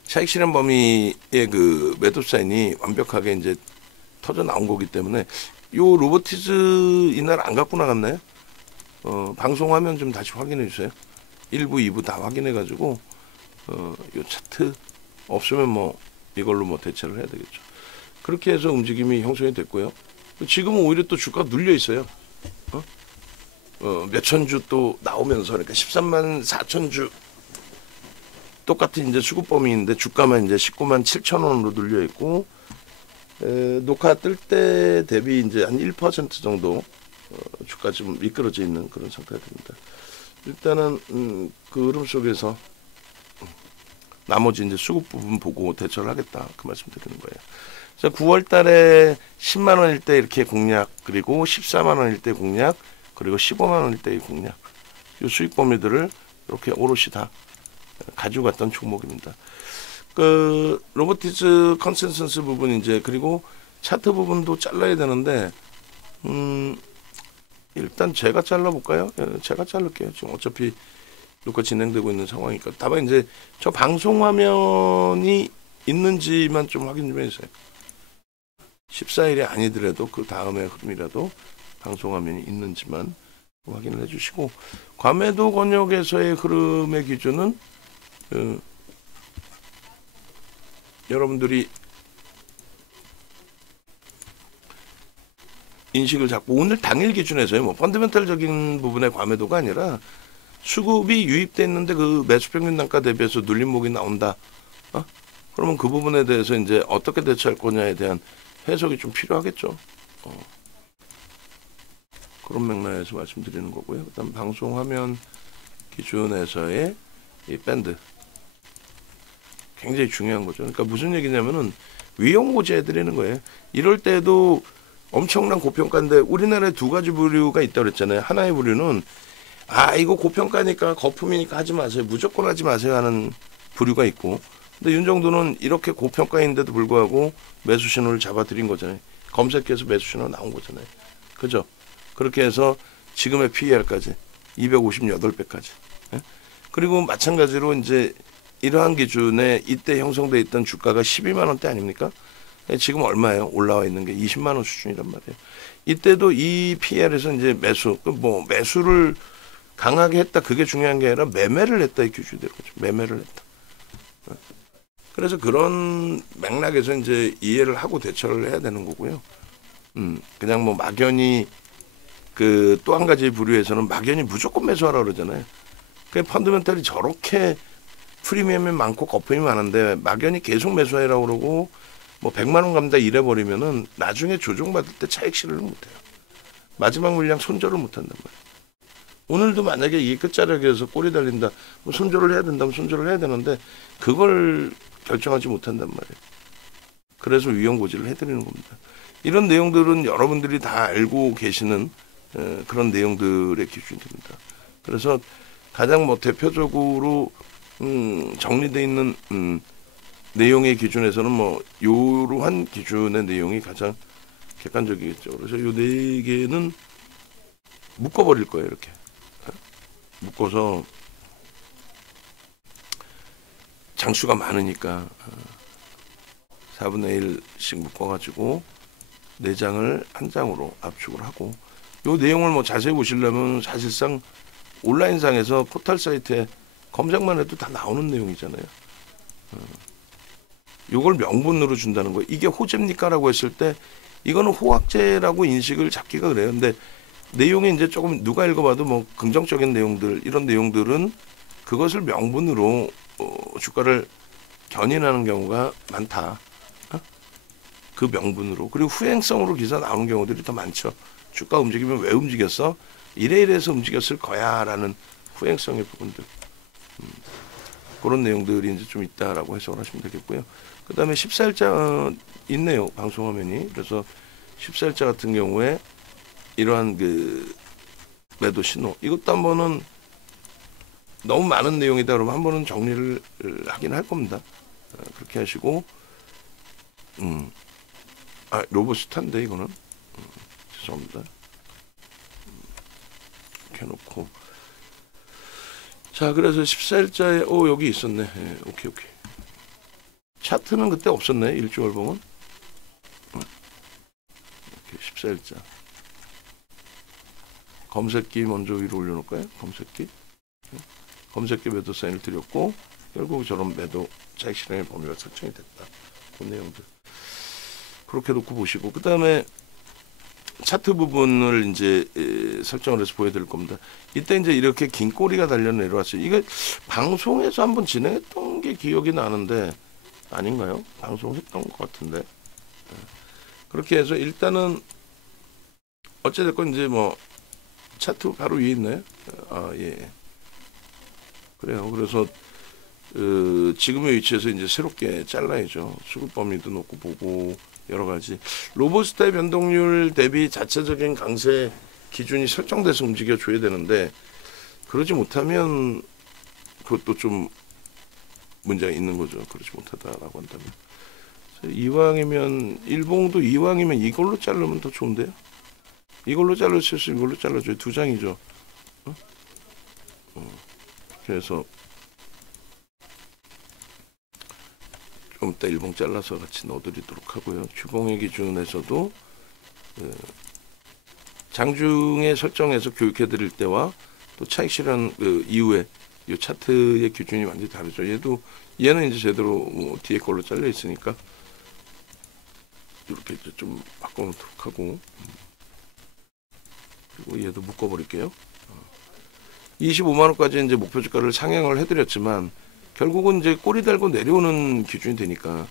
차익 실현 범위의 그 매도 사인이 완벽하게 이제 터져 나온 거기 때문에 요 로보티즈 이날 안 갖고 나갔나요? 방송화면 좀 다시 확인해 주세요. 1부, 2부 다 확인해 가지고 요 차트 없으면 뭐 이걸로 뭐 대체를 해야 되겠죠. 그렇게 해서 움직임이 형성이 됐고요. 지금은 오히려 또 주가가 눌려 있어요. 몇천 주 또 나오면서 그러니까 13만 4천 주 똑같은 이제 수급 범위인데 주가만 이제 19만 7천 원으로 눌려 있고 녹화 뜰 때 대비 이제 한 1% 정도 주가 좀 미끄러져 있는 그런 상태가 됩니다. 일단은 그 흐름 속에서 나머지 이제 수급 부분 보고 대처를 하겠다 그 말씀 드리는 거예요. 그래서 9월 달에 10만 원일 때 이렇게 공략 그리고 14만 원일 때 공략 그리고 15만 원일 때의 공략 이 수익 범위들을 이렇게 오롯이 다 가지고 갔던 종목입니다. 그 로보티즈 컨센서스 부분 이제 그리고 차트 부분도 잘라야 되는데 일단 제가 잘라볼까요? 제가 자를게요. 지금 어차피 녹화 진행되고 있는 상황이니까. 다만 이제 저 방송 화면이 있는지만 좀 확인 좀 해주세요. 14일이 아니더라도 그 다음에 흐름이라도 방송 화면이 있는지만 확인을 해주시고 과매도 권역에서의 흐름의 기준은 여러분들이 인식을 잡고 오늘 당일 기준에서요. 뭐 펀더멘탈적인 부분의 과매도가 아니라 수급이 유입됐는데 그 매수평균 단가 대비해서 눌림목이 나온다. 그러면 그 부분에 대해서 이제 어떻게 대처할 거냐에 대한 해석이 좀 필요하겠죠. 그런 맥락에서 말씀드리는 거고요. 그다음 방송화면 기준에서의 이 밴드 굉장히 중요한 거죠. 그러니까 무슨 얘기냐면은 위험고지 해드리는 거예요. 이럴 때도 엄청난 고평가인데 우리나라에 두 가지 부류가 있다고 그랬잖아요. 하나의 부류는 이거 고평가니까 거품이니까 하지 마세요. 무조건 하지 마세요 하는 부류가 있고, 근데 윤정도는 이렇게 고평가인데도 불구하고 매수 신호를 잡아드린 거잖아요. 검색해서 매수 신호 나온 거잖아요. 그죠? 그렇게 해서 지금의 PER까지 258배까지. 그리고 마찬가지로 이제 이러한 기준에 이때 형성돼 있던 주가가 12만 원대 아닙니까? 지금 얼마예요? 올라와 있는 게 20만 원 수준이란 말이에요. 이때도 이 PER에서 이제 뭐 매수를 강하게 했다, 그게 중요한 게 아니라 매매를 했다, 이 기준이 되는 거죠. 매매를 했다. 그래서 그런 맥락에서 이제 이해를 하고 대처를 해야 되는 거고요. 그냥 뭐 막연히 그 또 한 가지 부류에서는 막연히 무조건 매수하라 그러잖아요. 그 펀드멘탈이 저렇게 프리미엄이 많고 거품이 많은데 막연히 계속 매수하라고 그러고 뭐 100만 원 갑니다 이래버리면은 나중에 조정받을 때 차익 실현을 못해요. 마지막 물량 손절을 못한단 말이에요. 오늘도 만약에 이게 끝자락에서 꼬리 달린다, 뭐 손절을 해야 된다면 손절을 해야 되는데 그걸 결정하지 못한단 말이에요. 그래서 위험 고지를 해드리는 겁니다. 이런 내용들은 여러분들이 다 알고 계시는 그런 내용들의 기준이 됩니다. 그래서 가장 뭐 대표적으로 정리되어 있는 내용의 기준에서는 뭐 이러한 기준의 내용이 가장 객관적이겠죠. 그래서 이 네 개는 묶어버릴 거예요. 이렇게 묶어서 장수가 많으니까 4분의 1씩 묶어가지고 4장을 한 장으로 압축을 하고, 이 내용을 뭐 자세히 보시려면 사실상 온라인상에서 포털 사이트에 검색만 해도 다 나오는 내용이잖아요. 이걸 명분으로 준다는 거예요. 이게 호재입니까? 라고 했을 때 이거는 호황제라고 인식을 잡기가 그래요. 근데 내용이 이제 조금 누가 읽어봐도 뭐 긍정적인 내용들, 이런 내용들은 그것을 명분으로 주가를 견인하는 경우가 많다. 그 명분으로. 그리고 후행성으로 기사 나오는 경우들이 더 많죠. 주가 움직이면 왜 움직였어? 이래서 움직였을 거야 라는 후행성의 부분들. 그런 내용들이 이제 좀 있다라고 해석을 하시면 되겠고요. 그 다음에 14일자 있네요. 방송화면이. 그래서 14일자 같은 경우에 이러한 그 매도 신호. 이것도 한번은 너무 많은 내용이다 그러면 한번은 정리를 하긴 할 겁니다. 그렇게 하시고, 로봇스타인데 이거는. 죄송합니다. 이렇게 해놓고. 자, 그래서 14일자에, 여기 있었네. 예, 오케이. 차트는 그때 없었네. 일주월봉은. 이렇게 14일자. 검색기 먼저 위로 올려놓을까요? 검색기. 검색기 매도 사인을 드렸고, 결국 저런 매도 차익 실현의 범위가 설정이 됐다. 그 내용들. 그렇게 놓고 보시고, 그 다음에 차트 부분을 이제 설정을 해서 보여드릴 겁니다. 이때 이제 이렇게 긴 꼬리가 달려 내려왔어요. 이게 방송에서 한번 진행했던 게 기억이 나는데 아닌가요? 방송했던 것 같은데. 그렇게 해서 일단은 어찌됐건 이제 뭐 차트 바로 위에 있나요? 예. 그래요. 그래서 지금의 위치에서 이제 새롭게 잘라야죠. 수급 범위도 놓고 보고 여러 가지 로봇스타의 변동률 대비 자체적인 강세 기준이 설정돼서 움직여 줘야 되는데 그러지 못하면 그것도 좀 문제가 있는 거죠. 그렇지 못하다라고 한다면 이왕이면 일봉도 이왕이면 이걸로 자르면 더 좋은데요. 이걸로 잘라줄 수 이걸로 잘라줘요. 2장이죠. 그래서 좀 이따 일봉 잘라서 같이 넣어드리도록 하고요. 주봉의 기준에서도 장중에 설정해서 교육해드릴 때와 또 차익 실현 이후에 이 차트의 기준이 완전히 다르죠. 얘는 이제 제대로 뭐 뒤에 걸로 잘려 있으니까 이렇게 이제 좀 바꿔놓도록 하고, 그리고 얘도 묶어버릴게요. 25만 원까지 이제 목표 주가를 상향을 해드렸지만 결국은 이제 꼬리 달고 내려오는 기준이 되니까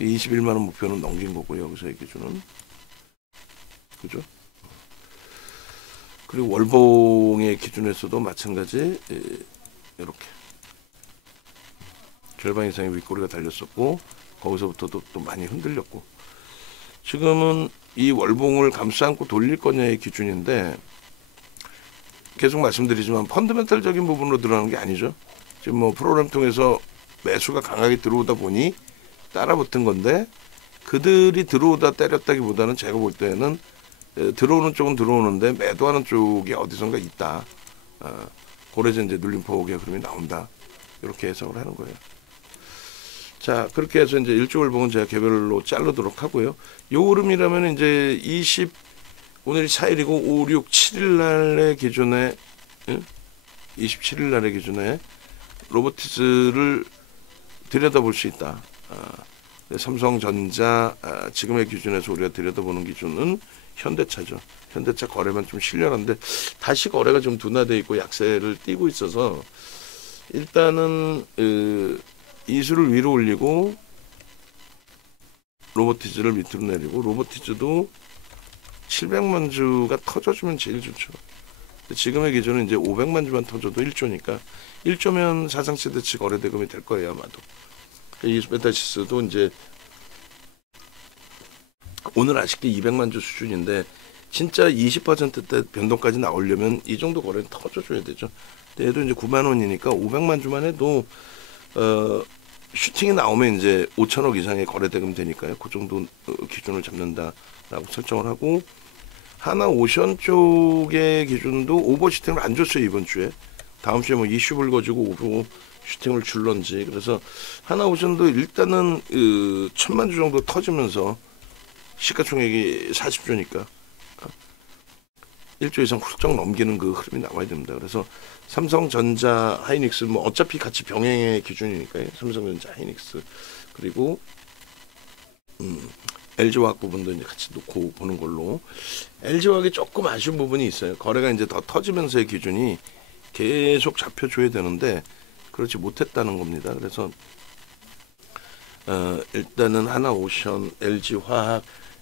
21만 원 목표는 넘긴 거고요. 여기서의 기준은. 그죠? 그리고 월봉의 기준에서도 마찬가지 이렇게 절반 이상의 윗꼬리가 달렸었고 거기서부터도 또 많이 흔들렸고 지금은 이 월봉을 감싸 안고 돌릴 거냐의 기준인데 계속 말씀드리지만 펀더멘탈적인 부분으로 들어가는 게 아니죠. 지금 뭐 프로그램 통해서 매수가 강하게 들어오다 보니 따라붙은 건데 그들이 들어오다 때렸다기보다는 제가 볼 때는 들어오는 쪽은 들어오는데 매도하는 쪽이 어디선가 있다. 고래서 이제 눌림폭의 흐름이 나온다. 이렇게 해석을 하는 거예요. 자, 그렇게 해서 이제 일주월봉은 제가 개별로 자르도록 하고요. 요 흐름이라면 이제 오늘이 4일이고 5, 6, 7일 날의 기준에 27일 날의 기준에 로보티스를 들여다볼 수 있다. 삼성전자 지금의 기준에서 우리가 들여다보는 기준은 현대차죠. 현대차 거래만 좀 실려는데 다시 거래가 좀 둔화되어 있고 약세를 띄고 있어서 일단은 이수를 위로 올리고 로보티즈를 밑으로 내리고 로보티즈도 700만 주가 터져주면 제일 좋죠. 지금의 기준은 이제 500만 주만 터져도 1조니까 1조면 사상 최대치 거래 대금이 될 거예요 아마도. 이수베타시스도 이제 오늘 아쉽게 200만 주 수준인데 진짜 20%대 변동까지 나오려면 이 정도 거래는 터져줘야 되죠. 근데 얘도 이제 9만 원이니까 500만 주만 해도 슈팅이 나오면 이제 5천억 이상의 거래 대금 되니까요. 그 정도 기준을 잡는다라고 설정을 하고 하나오션 쪽의 기준도 오버슈팅을 안 줬어요 이번 주에. 다음 주에 뭐 이슈 불거지고 오버슈팅을 줄런지. 그래서 하나오션도 일단은 1,000만 주 정도 터지면서 시가총액이 40조니까 1조 이상 훌쩍 넘기는 그 흐름이 나와야 됩니다. 그래서 삼성전자, 하이닉스 뭐 어차피 같이 병행의 기준이니까요. 삼성전자, 하이닉스 그리고 LG화학 부분도 이제 같이 놓고 보는 걸로. LG화학이 조금 아쉬운 부분이 있어요. 거래가 이제 더 터지면서의 기준이 계속 잡혀줘야 되는데 그렇지 못했다는 겁니다. 그래서 일단은 하나오션,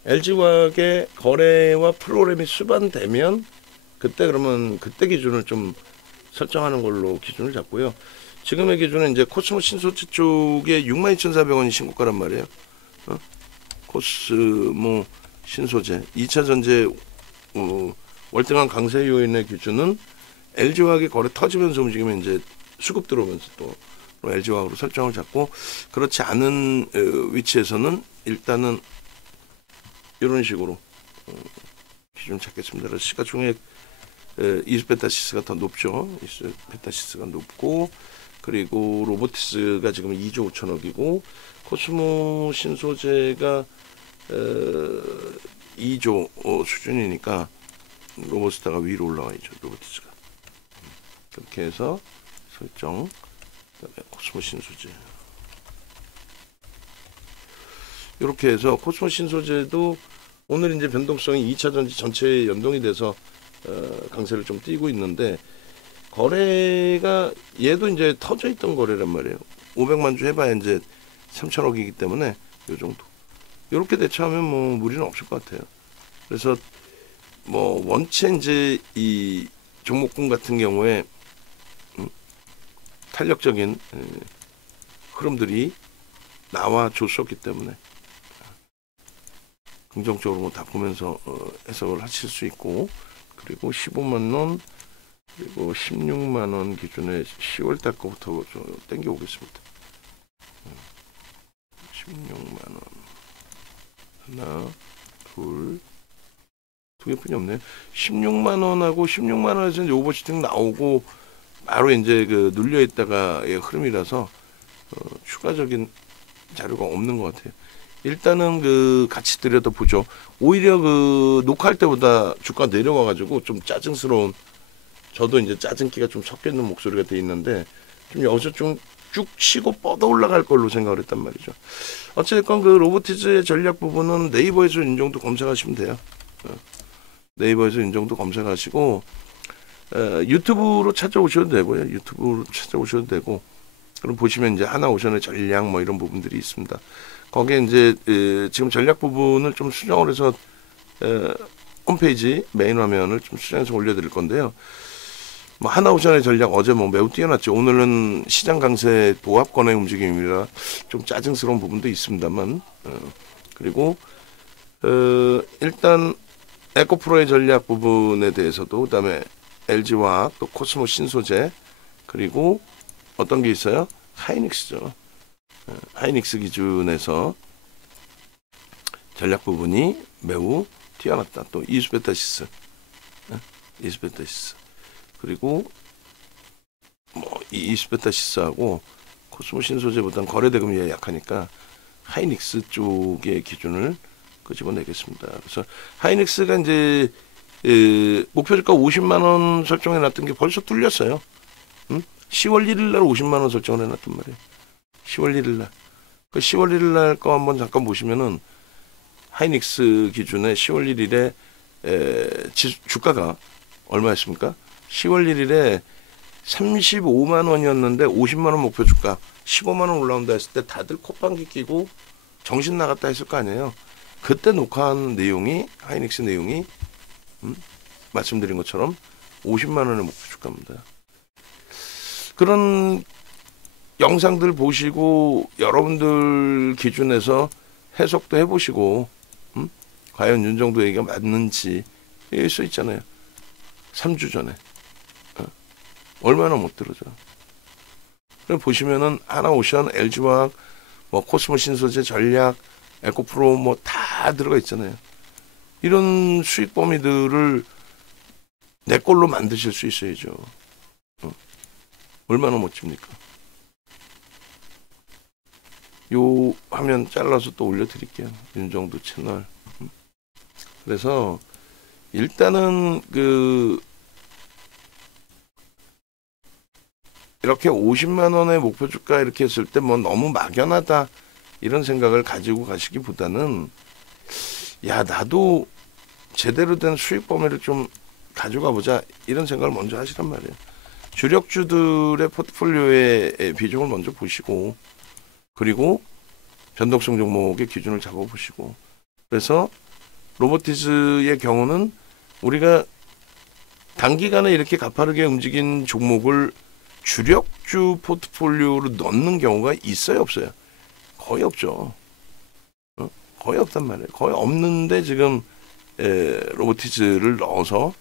LG화학의 거래와 프로그램이 수반되면 그때 기준을 좀 설정하는 걸로 기준을 잡고요. 지금의 기준은 이제 코스모 신소재 쪽에 62,400원이 신고가란 말이에요. 코스모 신소재 2차 전지 월등한 강세 요인의 기준은 LG화학이 거래 터지면서 움직이면 이제 수급 들어오면서 또 LG화학으로 설정을 잡고 그렇지 않은 위치에서는 일단은 이런 식으로 기준 찾겠습니다. 그래서 시가총액 이수베타시스가 더 높죠. 이수베타시스가 높고 그리고 로보티스가 지금 2조 5천억이고 코스모 신소재가 2조 수준이니까 로보스타가 위로 올라와 있죠. 로보티스가 그렇게 해서 설정. 그다음에 코스모 신소재 이렇게 해서 코스모 신소재도 오늘 이제 변동성이 2차 전지 전체에 연동이 돼서 강세를 좀 띄고 있는데 거래가 얘도 이제 터져 있던 거래란 말이에요. 500만 주 해봐야 이제 3천억이기 때문에 요 정도. 이렇게 대처하면 뭐 무리는 없을 것 같아요. 그래서 뭐 원체 이제 이 종목군 같은 경우에 탄력적인 흐름들이 나와 줬었기 때문에 긍정적으로 다 보면서 해석을 하실 수 있고 그리고 15만 원 그리고 16만 원 기준에 10월 달 거부터 좀 땡겨 오겠습니다. 16만 원 하나 두 개뿐이 없네. 16만 원하고 16만 원에서 이제 오버슈팅 나오고 바로 이제 그 눌려 있다가의 흐름이라서 추가적인 자료가 없는 것 같아요. 일단은 그 같이 들여다보죠. 오히려 그 녹화할 때보다 주가 내려와가지고 좀 짜증스러운 저도 이제 짜증기가 좀 섞여 있는 목소리가 돼 있는데 좀 여기서 좀 쭉 치고 뻗어 올라갈 걸로 생각을 했단 말이죠. 어쨌든 그 로보티즈의 전략 부분은 네이버에서 인정도 검색하시면 돼요. 네이버에서 인정도 검색하시고 유튜브로 찾아오셔도 되고요. 유튜브로 찾아오셔도 되고 그럼 보시면 이제 하나오션의 전략 뭐 이런 부분들이 있습니다. 거기에 이제 지금 전략 부분을 좀 수정을 해서 홈페이지 메인 화면을 좀 수정해서 올려드릴 건데요. 뭐 하나오션의 전략 어제 뭐 매우 뛰어났죠. 오늘은 시장 강세 도합권의 움직임이라 좀 짜증스러운 부분도 있습니다만 그리고 일단 에코프로의 전략 부분에 대해서도 그다음에 LG화학 또 코스모 신소재 그리고 어떤 게 있어요? 하이닉스죠. 하이닉스 기준에서 전략 부분이 매우 뛰어났다. 또 이수베타시스 그리고 뭐 이 이수베타시스하고 코스모 신소재보다는 거래대금이 약하니까 하이닉스 쪽의 기준을 끄집어내겠습니다. 그래서 하이닉스가 이제 목표 주가 50만 원 설정해 놨던 게 벌써 뚫렸어요. 10월 1일 날 50만 원 설정을 해 놨단 말이에요. 10월 1일 날. 그 10월 1일 날 거 한번 잠깐 보시면은 하이닉스 기준에 10월 1일에 주가가 얼마였습니까? 10월 1일에 35만 원이었는데 50만 원 목표 주가 15만 원 올라온다 했을 때 다들 콧방귀 끼고 정신 나갔다 했을 거 아니에요. 그때 녹화한 내용이 하이닉스 내용이 말씀드린 것처럼 50만 원의 목표 주가입니다. 그런 영상들 보시고 여러분들 기준에서 해석도 해보시고 과연 윤정도 얘기가 맞는지 일 수 있잖아요. 3주 전에 얼마나 못 들어져. 보시면은 하나오션, LG화학, 뭐 코스모 신소재, 전략, 에코프로 뭐 다 들어가 있잖아요. 이런 수익 범위들을 내 걸로 만드실 수 있어야죠. 얼마나 멋집니까? 요 화면 잘라서 또 올려드릴게요. 윤정도 채널. 그래서 일단은 이렇게 50만 원의 목표 주가 이렇게 했을 때 뭐 너무 막연하다 이런 생각을 가지고 가시기보다는 야 나도 제대로 된 수익 범위를 좀 가져가 보자 이런 생각을 먼저 하시란 말이에요. 주력주들의 포트폴리오의 비중을 먼저 보시고 그리고 변동성 종목의 기준을 잡아보시고 그래서 로보티즈의 경우는 우리가 단기간에 이렇게 가파르게 움직인 종목을 주력주 포트폴리오로 넣는 경우가 있어요 없어요? 거의 없죠. 거의 없단 말이에요. 거의 없는데 지금 로보티즈를 넣어서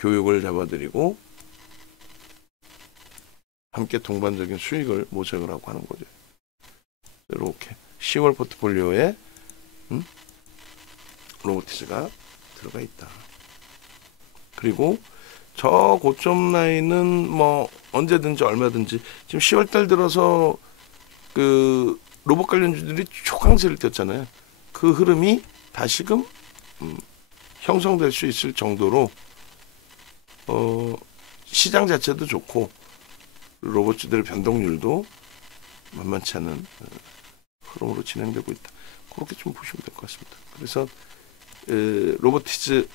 교육을 잡아드리고 함께 동반적인 수익을 모색을 하고 하는 거죠. 이렇게 10월 포트폴리오에 로보티즈가 들어가 있다. 그리고 저 고점 라인은 뭐 언제든지 얼마든지 지금 10월 달 들어서 그 로봇 관련주들이 초강세를 띄었잖아요. 그 흐름이 다시금 형성될 수 있을 정도로 시장 자체도 좋고 로봇주들의 변동률도 만만치 않은 흐름으로 진행되고 있다. 그렇게 좀 보시면 될 것 같습니다. 그래서 로보티즈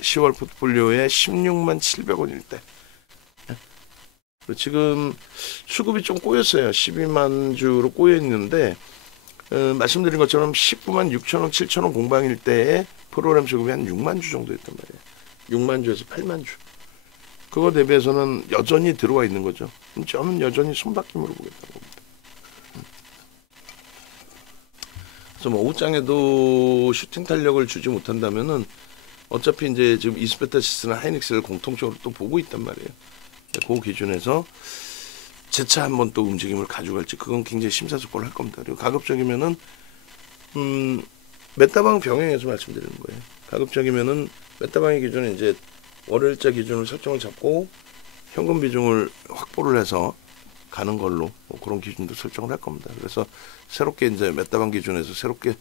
10월 포트폴리오에 16만 700원일 때 지금 수급이 좀 꼬였어요. 12만 주로 꼬여 있는데 말씀드린 것처럼 19만 6천원 7천원 공방일 때에 프로그램 수급이 한 6만 주 정도였단 말이에요. 6만 주에서 8만 주. 그거 대비해서는 여전히 들어와 있는 거죠. 저는 여전히 손바뀜으로 보겠다는 겁니다. 그래서 뭐 오후장에도 슈팅 탄력을 주지 못한다면은 어차피 이제 지금 이스페타시스나 하이닉스를 공통적으로 또 보고 있단 말이에요. 그 기준에서 재차 한번 또 움직임을 가져갈지 그건 굉장히 심사숙고를 할 겁니다. 그리고 가급적이면은 메타방 병행해서 말씀드리는 거예요. 가급적이면은 메타방의 기준은 이제 월요일자 기준을 설정을 잡고 현금 비중을 확보를 해서 가는 걸로 뭐 그런 기준도 설정을 할 겁니다. 그래서 새롭게 이제 메타방 기준에서 새롭게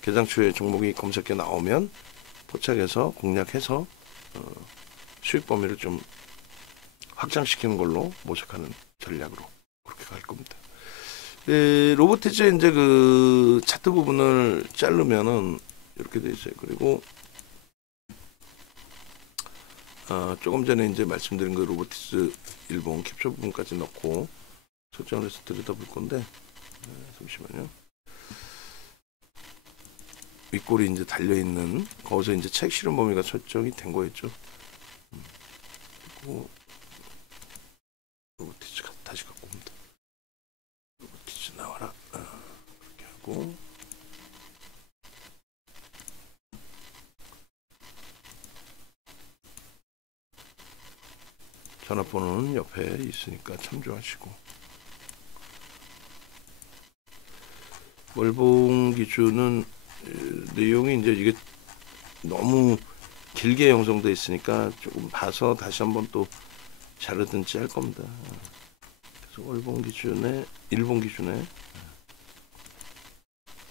개장 초에 종목이 검색해 나오면 포착해서 공략해서 수익 범위를 좀 확장시키는 걸로 모색하는 전략으로 그렇게 갈 겁니다. 로보티즈의 이제 그 차트 부분을 자르면은 이렇게 돼 있어요. 그리고 조금 전에 이제 말씀드린 그 로보티즈 일본 캡처 부분까지 넣고 설정을 해서 들여다볼 건데, 잠시만요. 윗골이 이제 달려있는, 거기서 이제 책 실험 범위가 설정이 된 거였죠. 그리고, 로보티즈 다시 갖고 옵니다. 로보티즈 나와라. 그렇게 하고, 전화번호는 옆에 있으니까 참조하시고, 월봉 기준은 내용이 이제 이게 너무 길게 형성돼 있으니까 조금 봐서 다시 한번 또 자르든지 할 겁니다. 그래서 월봉 기준에 일본 기준에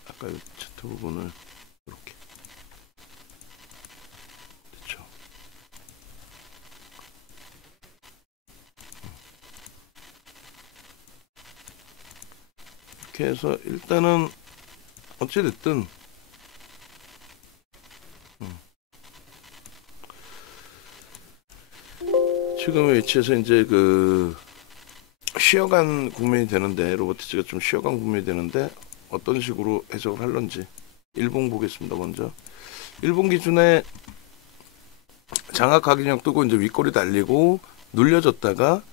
아까 이 차트 부분을 이렇게 됐죠. 이렇게 해서 일단은 어찌됐든 지금의 위치에서 이제 그 쉬어간 국면이 되는데, 로보티즈가 좀 쉬어간 국면이 되는데 어떤 식으로 해석을 할런지 일봉 보겠습니다. 먼저 일봉 기준에 장악 각인형 뜨고 이제 윗골이 달리고 눌려졌다가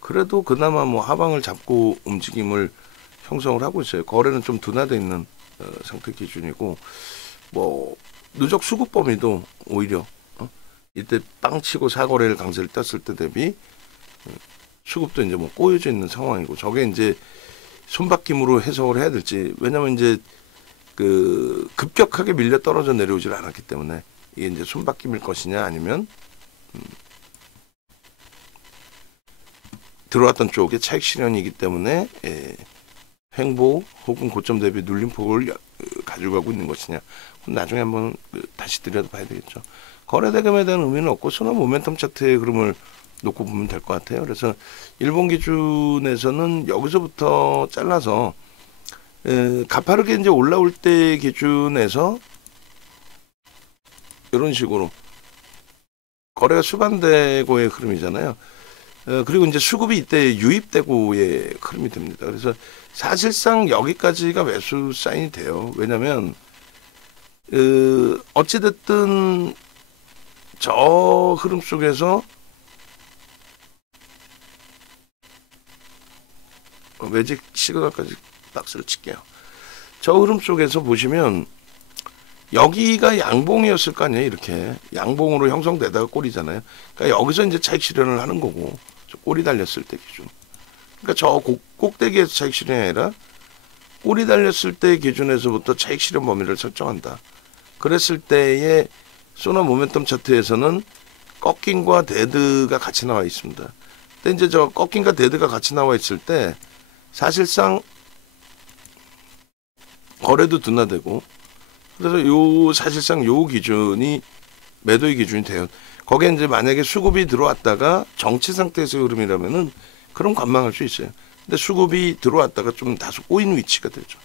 그래도 그나마 뭐 하방을 잡고 움직임을 형성을 하고 있어요. 거래는 좀 둔화되어 있는 상태 기준이고, 뭐 누적 수급 범위도 오히려 이때 빵 치고 사거래를 강세를 떴을 때 대비 수급도 이제 뭐 꼬여져 있는 상황이고, 저게 이제 손바뀜으로 해석을 해야 될지, 왜냐면 이제 그 급격하게 밀려 떨어져 내려오질 않았기 때문에 이게 이제 손바뀜일 것이냐 아니면 들어왔던 쪽에 차익 실현이기 때문에 횡보 혹은 고점 대비 눌림폭을 가져가고 있는 것이냐, 나중에 한번 다시 들여다봐야 되겠죠. 거래대금에 대한 의미는 없고 순환 모멘텀 차트의 흐름을 놓고 보면 될 것 같아요. 그래서 일본 기준에서는 여기서부터 잘라서 가파르게 이제 올라올 때 기준에서 이런 식으로 거래가 수반되고의 흐름이잖아요. 그리고 이제 수급이 이때 유입되고의 흐름이 됩니다. 그래서 사실상 여기까지가 매수 사인이 돼요. 왜냐하면 어찌됐든 저 흐름 속에서 매직 시그널까지 박스를 칠게요. 저 흐름 속에서 보시면 여기가 양봉이었을 거 아니에요. 이렇게 양봉으로 형성되다가 꼬리잖아요. 그러니까 여기서 이제 차익 실현을 하는 거고, 저 꼬리 달렸을 때 기준. 그러니까 저 꼭대기에서 차익 실현이 아니라 꼬리 달렸을 때 기준에서부터 차익 실현 범위를 설정한다. 그랬을 때의 소나 모멘텀 차트에서는 꺾임과 데드가 같이 나와 있습니다. 근데 이제 저 꺾임과 데드가 같이 나와 있을 때 사실상 거래도 둔화되고, 그래서 요 사실상 요 기준이 매도의 기준이 돼요. 거기에 이제 만약에 수급이 들어왔다가 정치 상태에서의 흐름이라면은 그럼 관망할 수 있어요. 근데 수급이 들어왔다가 좀 다소 꼬인 위치가 되죠.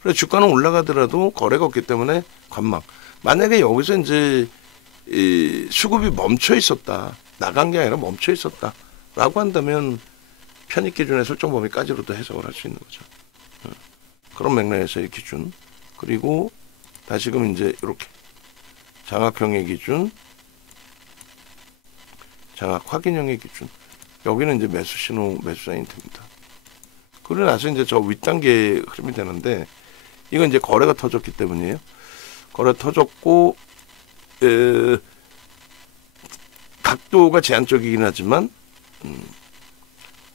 그래서 주가는 올라가더라도 거래가 없기 때문에 관망. 만약에 여기서 이제 수급이 멈춰 있었다, 나간 게 아니라 멈춰 있었다라고 한다면 편입 기준의 설정 범위까지로도 해석을 할 수 있는 거죠. 그런 맥락에서의 기준. 그리고 다시금 이제 이렇게 장악형의 기준, 장악 확인형의 기준. 여기는 이제 매수 신호, 매수 사인이 됩니다. 그러고 나서 이제 저 윗단계 흐름이 되는데, 이건 이제 거래가 터졌기 때문이에요. 거래 터졌고, 각도가 제한적이긴 하지만,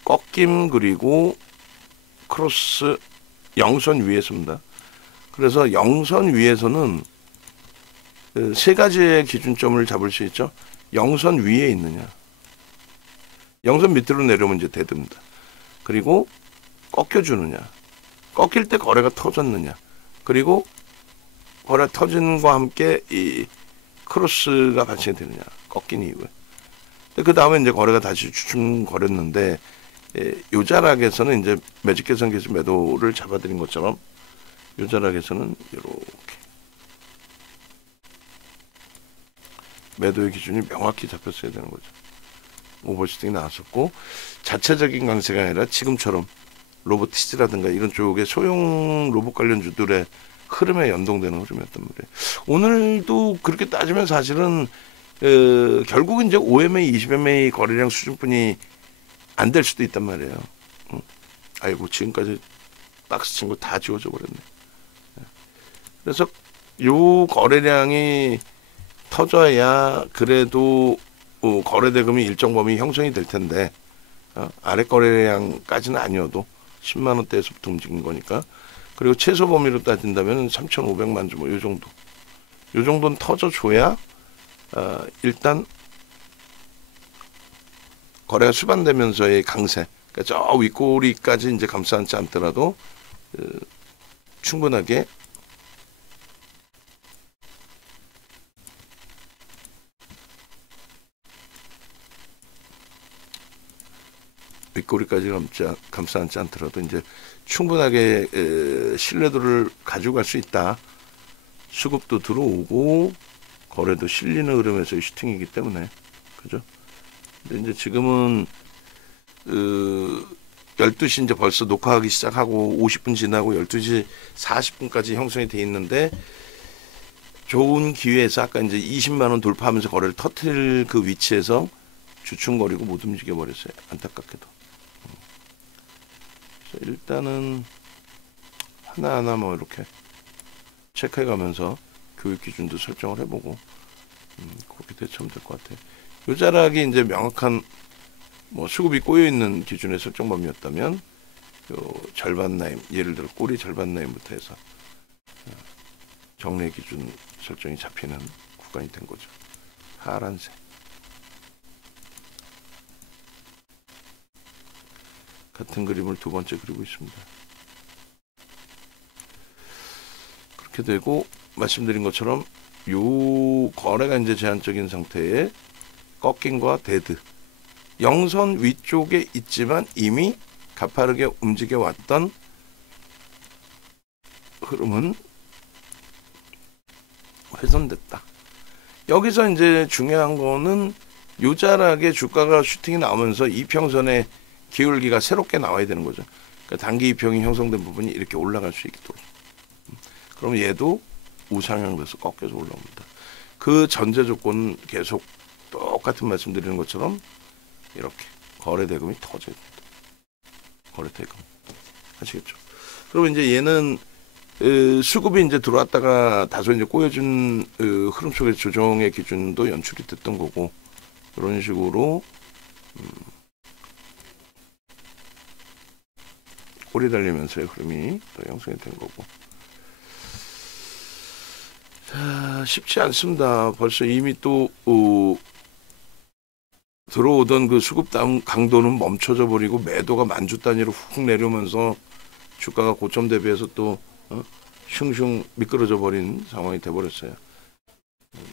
꺾임 그리고 크로스 영선 위에서입니다. 그래서 영선 위에서는 세 가지의 기준점을 잡을 수 있죠. 영선 위에 있느냐, 영선 밑으로 내려오면 이제 데드입니다. 그리고 꺾여주느냐, 꺾일 때 거래가 터졌느냐, 그리고 거래 터지는과 함께 이 크로스가 발생이 되느냐, 꺾인 이후에. 그 다음에 이제 거래가 다시 주춤거렸는데, 요 자락에서는 이제 매직 개선기에서 매도를 잡아드린 것처럼 요 자락에서는 이렇게 매도의 기준이 명확히 잡혔어야 되는 거죠. 오버슈팅이 나왔었고, 자체적인 강세가 아니라 지금처럼 로보티즈라든가 이런 쪽의 소형 로봇 관련주들의 흐름에 연동되는 흐름이었단 말이에요. 오늘도 그렇게 따지면 사실은 결국은 이제 5MA, 20MA 거래량 수준뿐이 안 될 수도 있단 말이에요. 아이고 지금까지 박스 친 거 다 지워져 버렸네. 그래서 요 거래량이 터져야 그래도 거래 대금이 일정 범위 형성이 될 텐데 아래 거래량까지는 아니어도 10만 원대에서부터 움직인 거니까. 그리고 최소 범위로 따진다면 3,500만 주 뭐 요 정도. 요 정도는 터져줘야 일단 거래가 수반되면서의 강세. 그러니까 저 윗꼬리까지 이제 감싸지 않더라도 충분하게 윗꼬리까지 감싸 안지 않더라도 이제 충분하게 신뢰도를 가지고 갈 수 있다. 수급도 들어오고 거래도 실리는 흐름에서의 슈팅이기 때문에 그죠? 근데 이제 지금은 12시 이제 벌써 녹화하기 시작하고 50분 지나고 12시 40분까지 형성이 돼 있는데 좋은 기회에서 아까 이제 20만 원 돌파하면서 거래를 터트릴 그 위치에서 주춤거리고 못 움직여 버렸어요. 안타깝게도. 일단은 하나하나 뭐 이렇게 체크해 가면서 교육 기준도 설정을 해보고 그렇게 대처하면 될 것 같아요. 요 자락이 이제 명확한 뭐 수급이 꼬여 있는 기준의 설정 범위였다면 요 절반 라인, 예를 들어 꼬리 절반 라인부터 해서 정례 기준 설정이 잡히는 구간이 된 거죠. 파란색. 같은 그림을 두 번째 그리고 있습니다. 그렇게 되고 말씀드린 것처럼 요 거래가 이제 제한적인 상태에 꺾임과 데드 영선 위쪽에 있지만 이미 가파르게 움직여 왔던 흐름은 훼손됐다. 여기서 이제 중요한 거는 요 자락에 주가가 슈팅이 나오면서 이평선에 기울기가 새롭게 나와야 되는 거죠. 그러니까 단기 이평이 형성된 부분이 이렇게 올라갈 수 있도록. 그럼 얘도 우상향돼서 꺾여서 올라옵니다. 그 전제 조건은 계속 똑같은 말씀드리는 것처럼 이렇게 거래 대금이 터져야 됩니다. 거래 대금. 아시겠죠? 그리고 이제 얘는 수급이 이제 들어왔다가 다소 이제 꼬여준 흐름 속의 조정의 기준도 연출이 됐던 거고 이런 식으로 꼬리 달리면서의 흐름이 또 형성이 된 거고. 자, 쉽지 않습니다. 벌써 이미 또 들어오던 그 수급 강도는 멈춰져 버리고 매도가 만주 단위로 훅 내려오면서 주가가 고점 대비해서 또 슝슝 미끄러져 버린 상황이 돼버렸어요.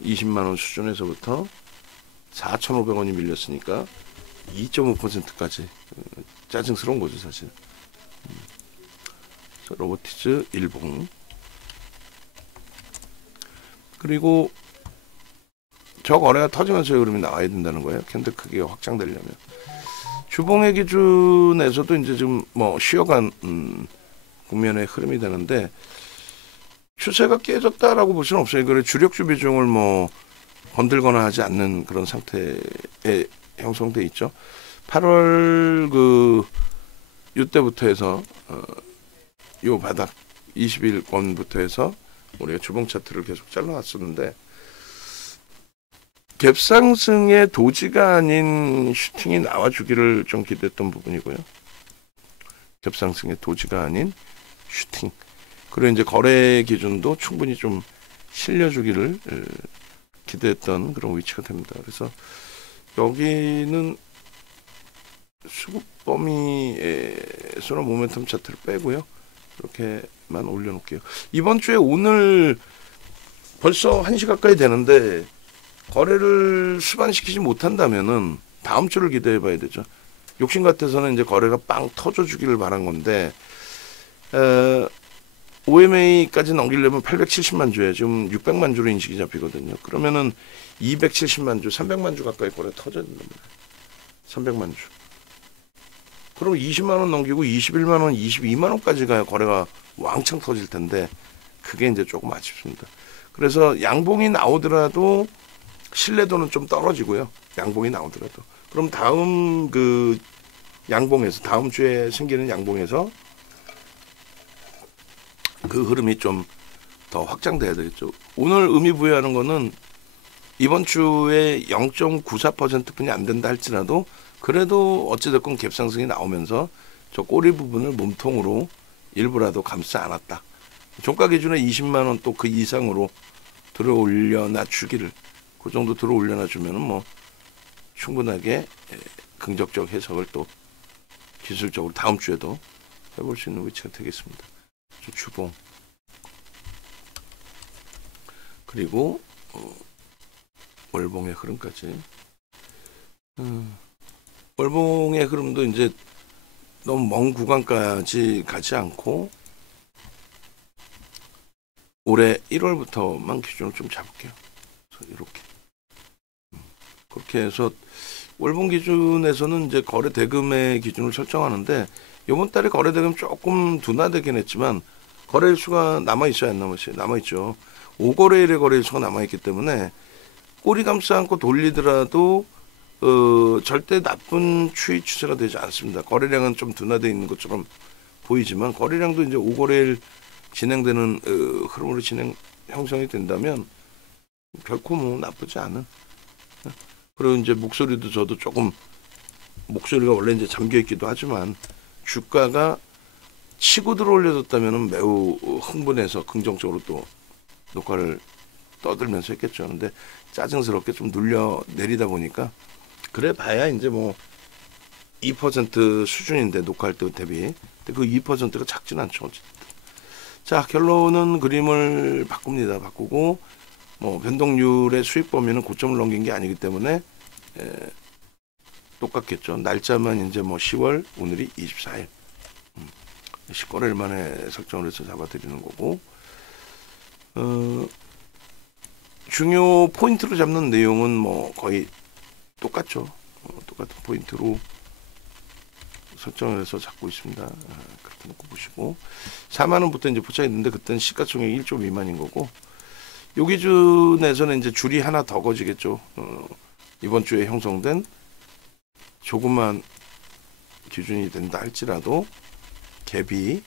20만 원 수준에서부터 4,500원이 밀렸으니까 2.5%까지 짜증스러운 거죠 사실. 로보티즈 일봉. 그리고 저 거래가 터지면서 흐름이 나와야 된다는 거예요. 캔들 크기가 확장되려면. 주봉의 기준에서도 이제 지금 뭐 쉬어간 국면의 흐름이 되는데 추세가 깨졌다라고 볼 수는 없어요. 그래 주력주 비중을 뭐 건들거나 하지 않는 그런 상태에 형성돼 있죠. 8월 그 이때부터 해서 요 바닥 20일권부터 해서 우리가 주봉 차트를 계속 잘라왔었는데 갭상승의 도지가 아닌 슈팅이 나와주기를 좀 기대했던 부분이고요. 갭상승의 도지가 아닌 슈팅. 그리고 이제 거래 기준도 충분히 좀 실려주기를 기대했던 그런 위치가 됩니다. 그래서 여기는 수급 범위에서는 모멘텀 차트를 빼고요. 이렇게만 올려놓을게요. 이번 주에 오늘 벌써 1시 가까이 되는데 거래를 수반시키지 못한다면은 다음 주를 기대해 봐야 되죠. 욕심 같아서는 이제 거래가 빵 터져주기를 바란 건데 5MA까지 넘기려면 870만 주에 지금 600만 주로 인식이 잡히거든요. 그러면은 270만 주, 300만 주 가까이 거래 터져야 된단 말이에요. 300만 주. 그럼 20만 원 넘기고 21만 원, 22만 원까지 가야 거래가 왕창 터질 텐데 그게 이제 조금 아쉽습니다. 그래서 양봉이 나오더라도 신뢰도는 좀 떨어지고요. 양봉이 나오더라도. 그럼 다음 그 양봉에서 다음 주에 생기는 양봉에서 그 흐름이 좀 더 확장돼야 되겠죠. 오늘 의미 부여하는 거는 이번 주에 0.94%뿐이 안 된다 할지라도 그래도 어찌됐건 갭상승이 나오면서 저 꼬리 부분을 몸통으로 일부라도 감싸 안았다. 종가 기준에 20만 원 또 그 이상으로 들어 올려놔 주기를 그 정도 들어 올려놔 주면은 뭐 충분하게 긍정적 해석을 또 기술적으로 다음 주에도 해볼 수 있는 위치가 되겠습니다. 저 주봉 그리고 월봉의 흐름까지. 월봉의 흐름도 이제 너무 먼 구간까지 가지 않고 올해 1월부터만 기준을 좀 잡을게요. 이렇게 그렇게 해서 월봉 기준에서는 이제 거래 대금의 기준을 설정하는데 이번 달에 거래 대금 조금 둔화되긴 했지만 거래일 수가 남아 있어야 안 남았어요. 남아 있죠. 5거래일의 거래일 수가 남아 있기 때문에 꼬리 감싸 안고 돌리더라도 절대 나쁜 추이 추세가 되지 않습니다. 거래량은 좀 둔화되어 있는 것처럼 보이지만 거래량도 이제 5거래일 진행되는 흐름으로 형성이 된다면 결코 뭐 나쁘지 않은. 그리고 이제 목소리도 저도 조금 목소리가 원래 이제 잠겨 있기도 하지만 주가가 치고 들어 올려졌다면 매우 흥분해서 긍정적으로 또 녹화를 떠들면서 했겠죠. 근데 짜증스럽게 좀 눌려 내리다 보니까 그래 봐야 이제 뭐 2% 수준인데 녹화할 때 대비. 근데 그 2%가 작진 않죠. 어쨌든. 자, 결론은 그림을 바꿉니다. 바꾸고 뭐 변동률의 수익 범위는 고점을 넘긴 게 아니기 때문에 똑같겠죠. 날짜만 이제 뭐 10월 오늘이 24일 10거래일 만에 설정을 해서 잡아드리는 거고 중요 포인트로 잡는 내용은 뭐 거의 똑같죠. 똑같은 포인트로 설정을 해서 잡고 있습니다. 그렇게 놓고 보시고 4만 원부터 이제 포착이 있는데 그때는 시가총액 1조 미만인 거고 요 기준에서는 이제 줄이 하나 더 거지겠죠. 이번 주에 형성된 조그만 기준이 된다 할지라도 갭이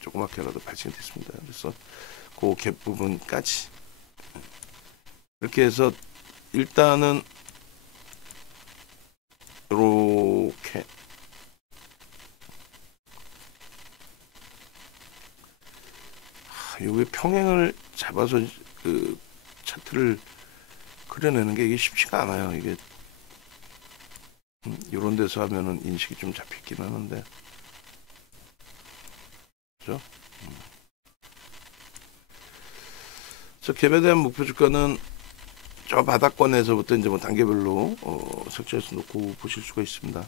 조그맣게라도 발생이 됐습니다. 그래서 그 갭 부분까지 이렇게 해서 일단은 이렇게 요게 평행을 잡아서 그 차트를 그려내는 게 이게 쉽지가 않아요. 이게 이런 데서 하면은 인식이 좀 잡히긴 하는데 그죠? 저 갭에 대한 목표 주가는 저 바닥권에서부터 이제 뭐 단계별로 설정해서 놓고 보실 수가 있습니다.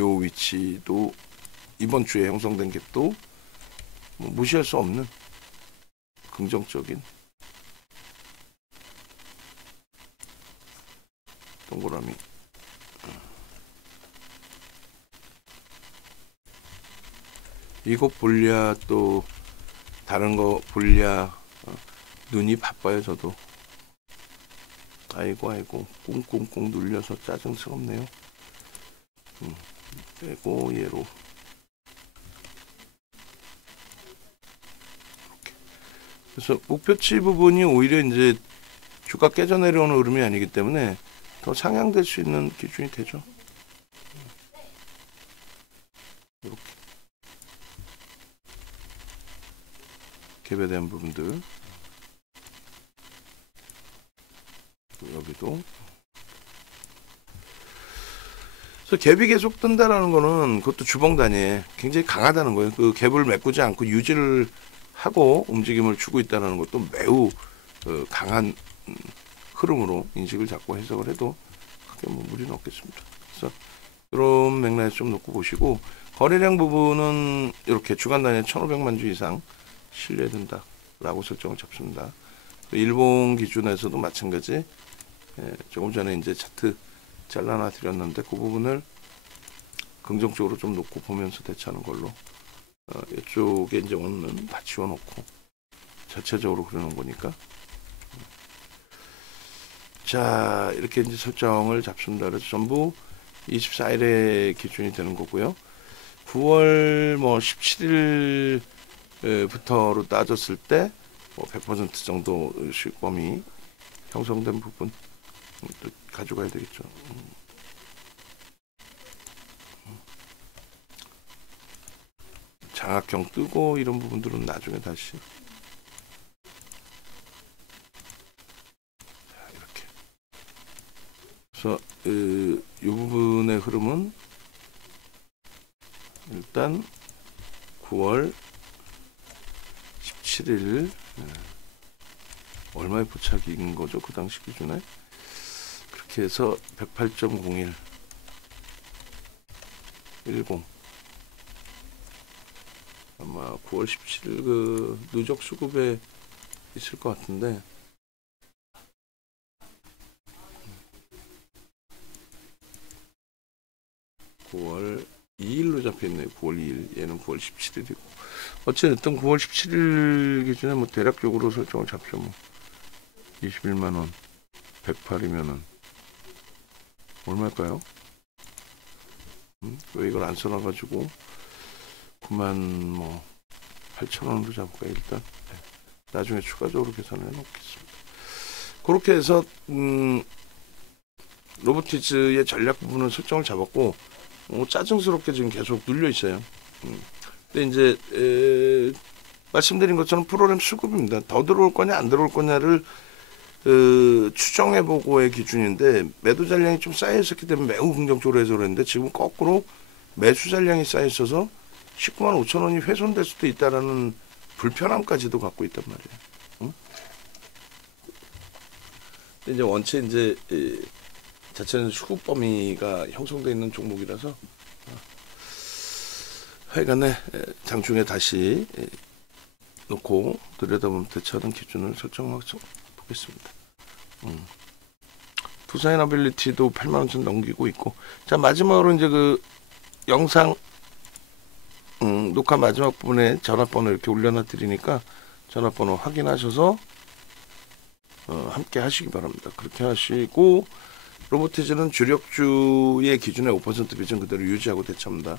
요 위치도 이번 주에 형성된 갭도 뭐 무시할 수 없는 긍정적인 동그라미. 이거 볼랴 또 다른 거 볼랴 눈이 바빠요. 저도 아이고 꽁꽁꽁 눌려서 짜증스럽네요. 빼고 얘로 이렇게. 그래서 목표치 부분이 오히려 이제 주가 깨져 내려오는 흐름이 아니기 때문에 더 상향될 수 있는 기준이 되죠. 이렇게 갭에 대한 부분들 여기도. 그래서 갭이 계속 뜬다라는 거는 그것도 주봉 단위에 굉장히 강하다는 거예요. 그 갭을 메꾸지 않고 유지를 하고 움직임을 주고 있다는 것도 매우 강한 흐름으로 인식을 잡고 해석을 해도 크게 뭐 무리는 없겠습니다. 그래서 이런 맥락에서 좀 놓고 보시고 거래량 부분은 이렇게 주간 단위에 1,500만 주 이상 신뢰된다라고 설정을 잡습니다. 일본 기준에서도 마찬가지. 조금 전에 이제 차트 잘라놔 드렸는데 그 부분을 긍정적으로 좀 놓고 보면서 대처하는 걸로. 이쪽에 이제 원은 다 지워놓고 자체적으로 그러는 거니까. 자, 이렇게 이제 설정을 잡습니다. 그래서 전부 24일의 기준이 되는 거고요. 9월 뭐 17일부터로 따졌을 때 뭐 100% 정도 수익범위 형성된 부분 또 가져가야 되겠죠. 장악형 뜨고 이런 부분들은 나중에 다시. 자, 이렇게. 그래서 이 부분의 흐름은 일단 9월 17일 얼마의 포착인 거죠? 그 당시 기준에. 그렇게 해서 108.01 10 아마 9월 17일 그 누적 수급에 있을 것 같은데, (9월 2일로) 잡혀있네요. 9월 2일, 얘는 9월 17일이고 어쨌든 9월 17일 기준에 뭐 대략적으로 설정을 잡죠. 뭐 21만원 108이면은 얼마일까요? 왜 이걸 안 써놔가지고 9만 뭐 8천원으로 잡을까요? 일단 나중에 추가적으로 계산을 해놓겠습니다. 그렇게 해서 로보티즈의 전략 부분은 설정을 잡았고, 짜증스럽게 지금 계속 눌려 있어요. 근데 이제 말씀드린 것처럼 프로그램 수급입니다. 더 들어올 거냐 안 들어올 거냐를 추정해보고의 기준인데, 매도 잔량이 좀 쌓여 있었기 때문에 매우 긍정적으로 해서 그랬는데, 지금 거꾸로 매수 잔량이 쌓여 있어서 19만 5천 원이 훼손될 수도 있다라는 불편함까지도 갖고 있단 말이에요. 근데 이제 원체 이제 자체는 수급 범위가 형성되어 있는 종목이라서 하여간에 장중에 다시 놓고 들여다보면 대처하는 기준을 설정해서 보겠습니다. 두산에너빌리티도 8만원쯤 넘기고 있고. 자, 마지막으로 이제 그 영상 녹화 마지막 부분에 전화번호 이렇게 올려놔 드리니까 전화번호 확인하셔서 함께 하시기 바랍니다. 그렇게 하시고, 로보티즈는 주력주의 기준에 5% 비중 그대로 유지하고 대처합니다.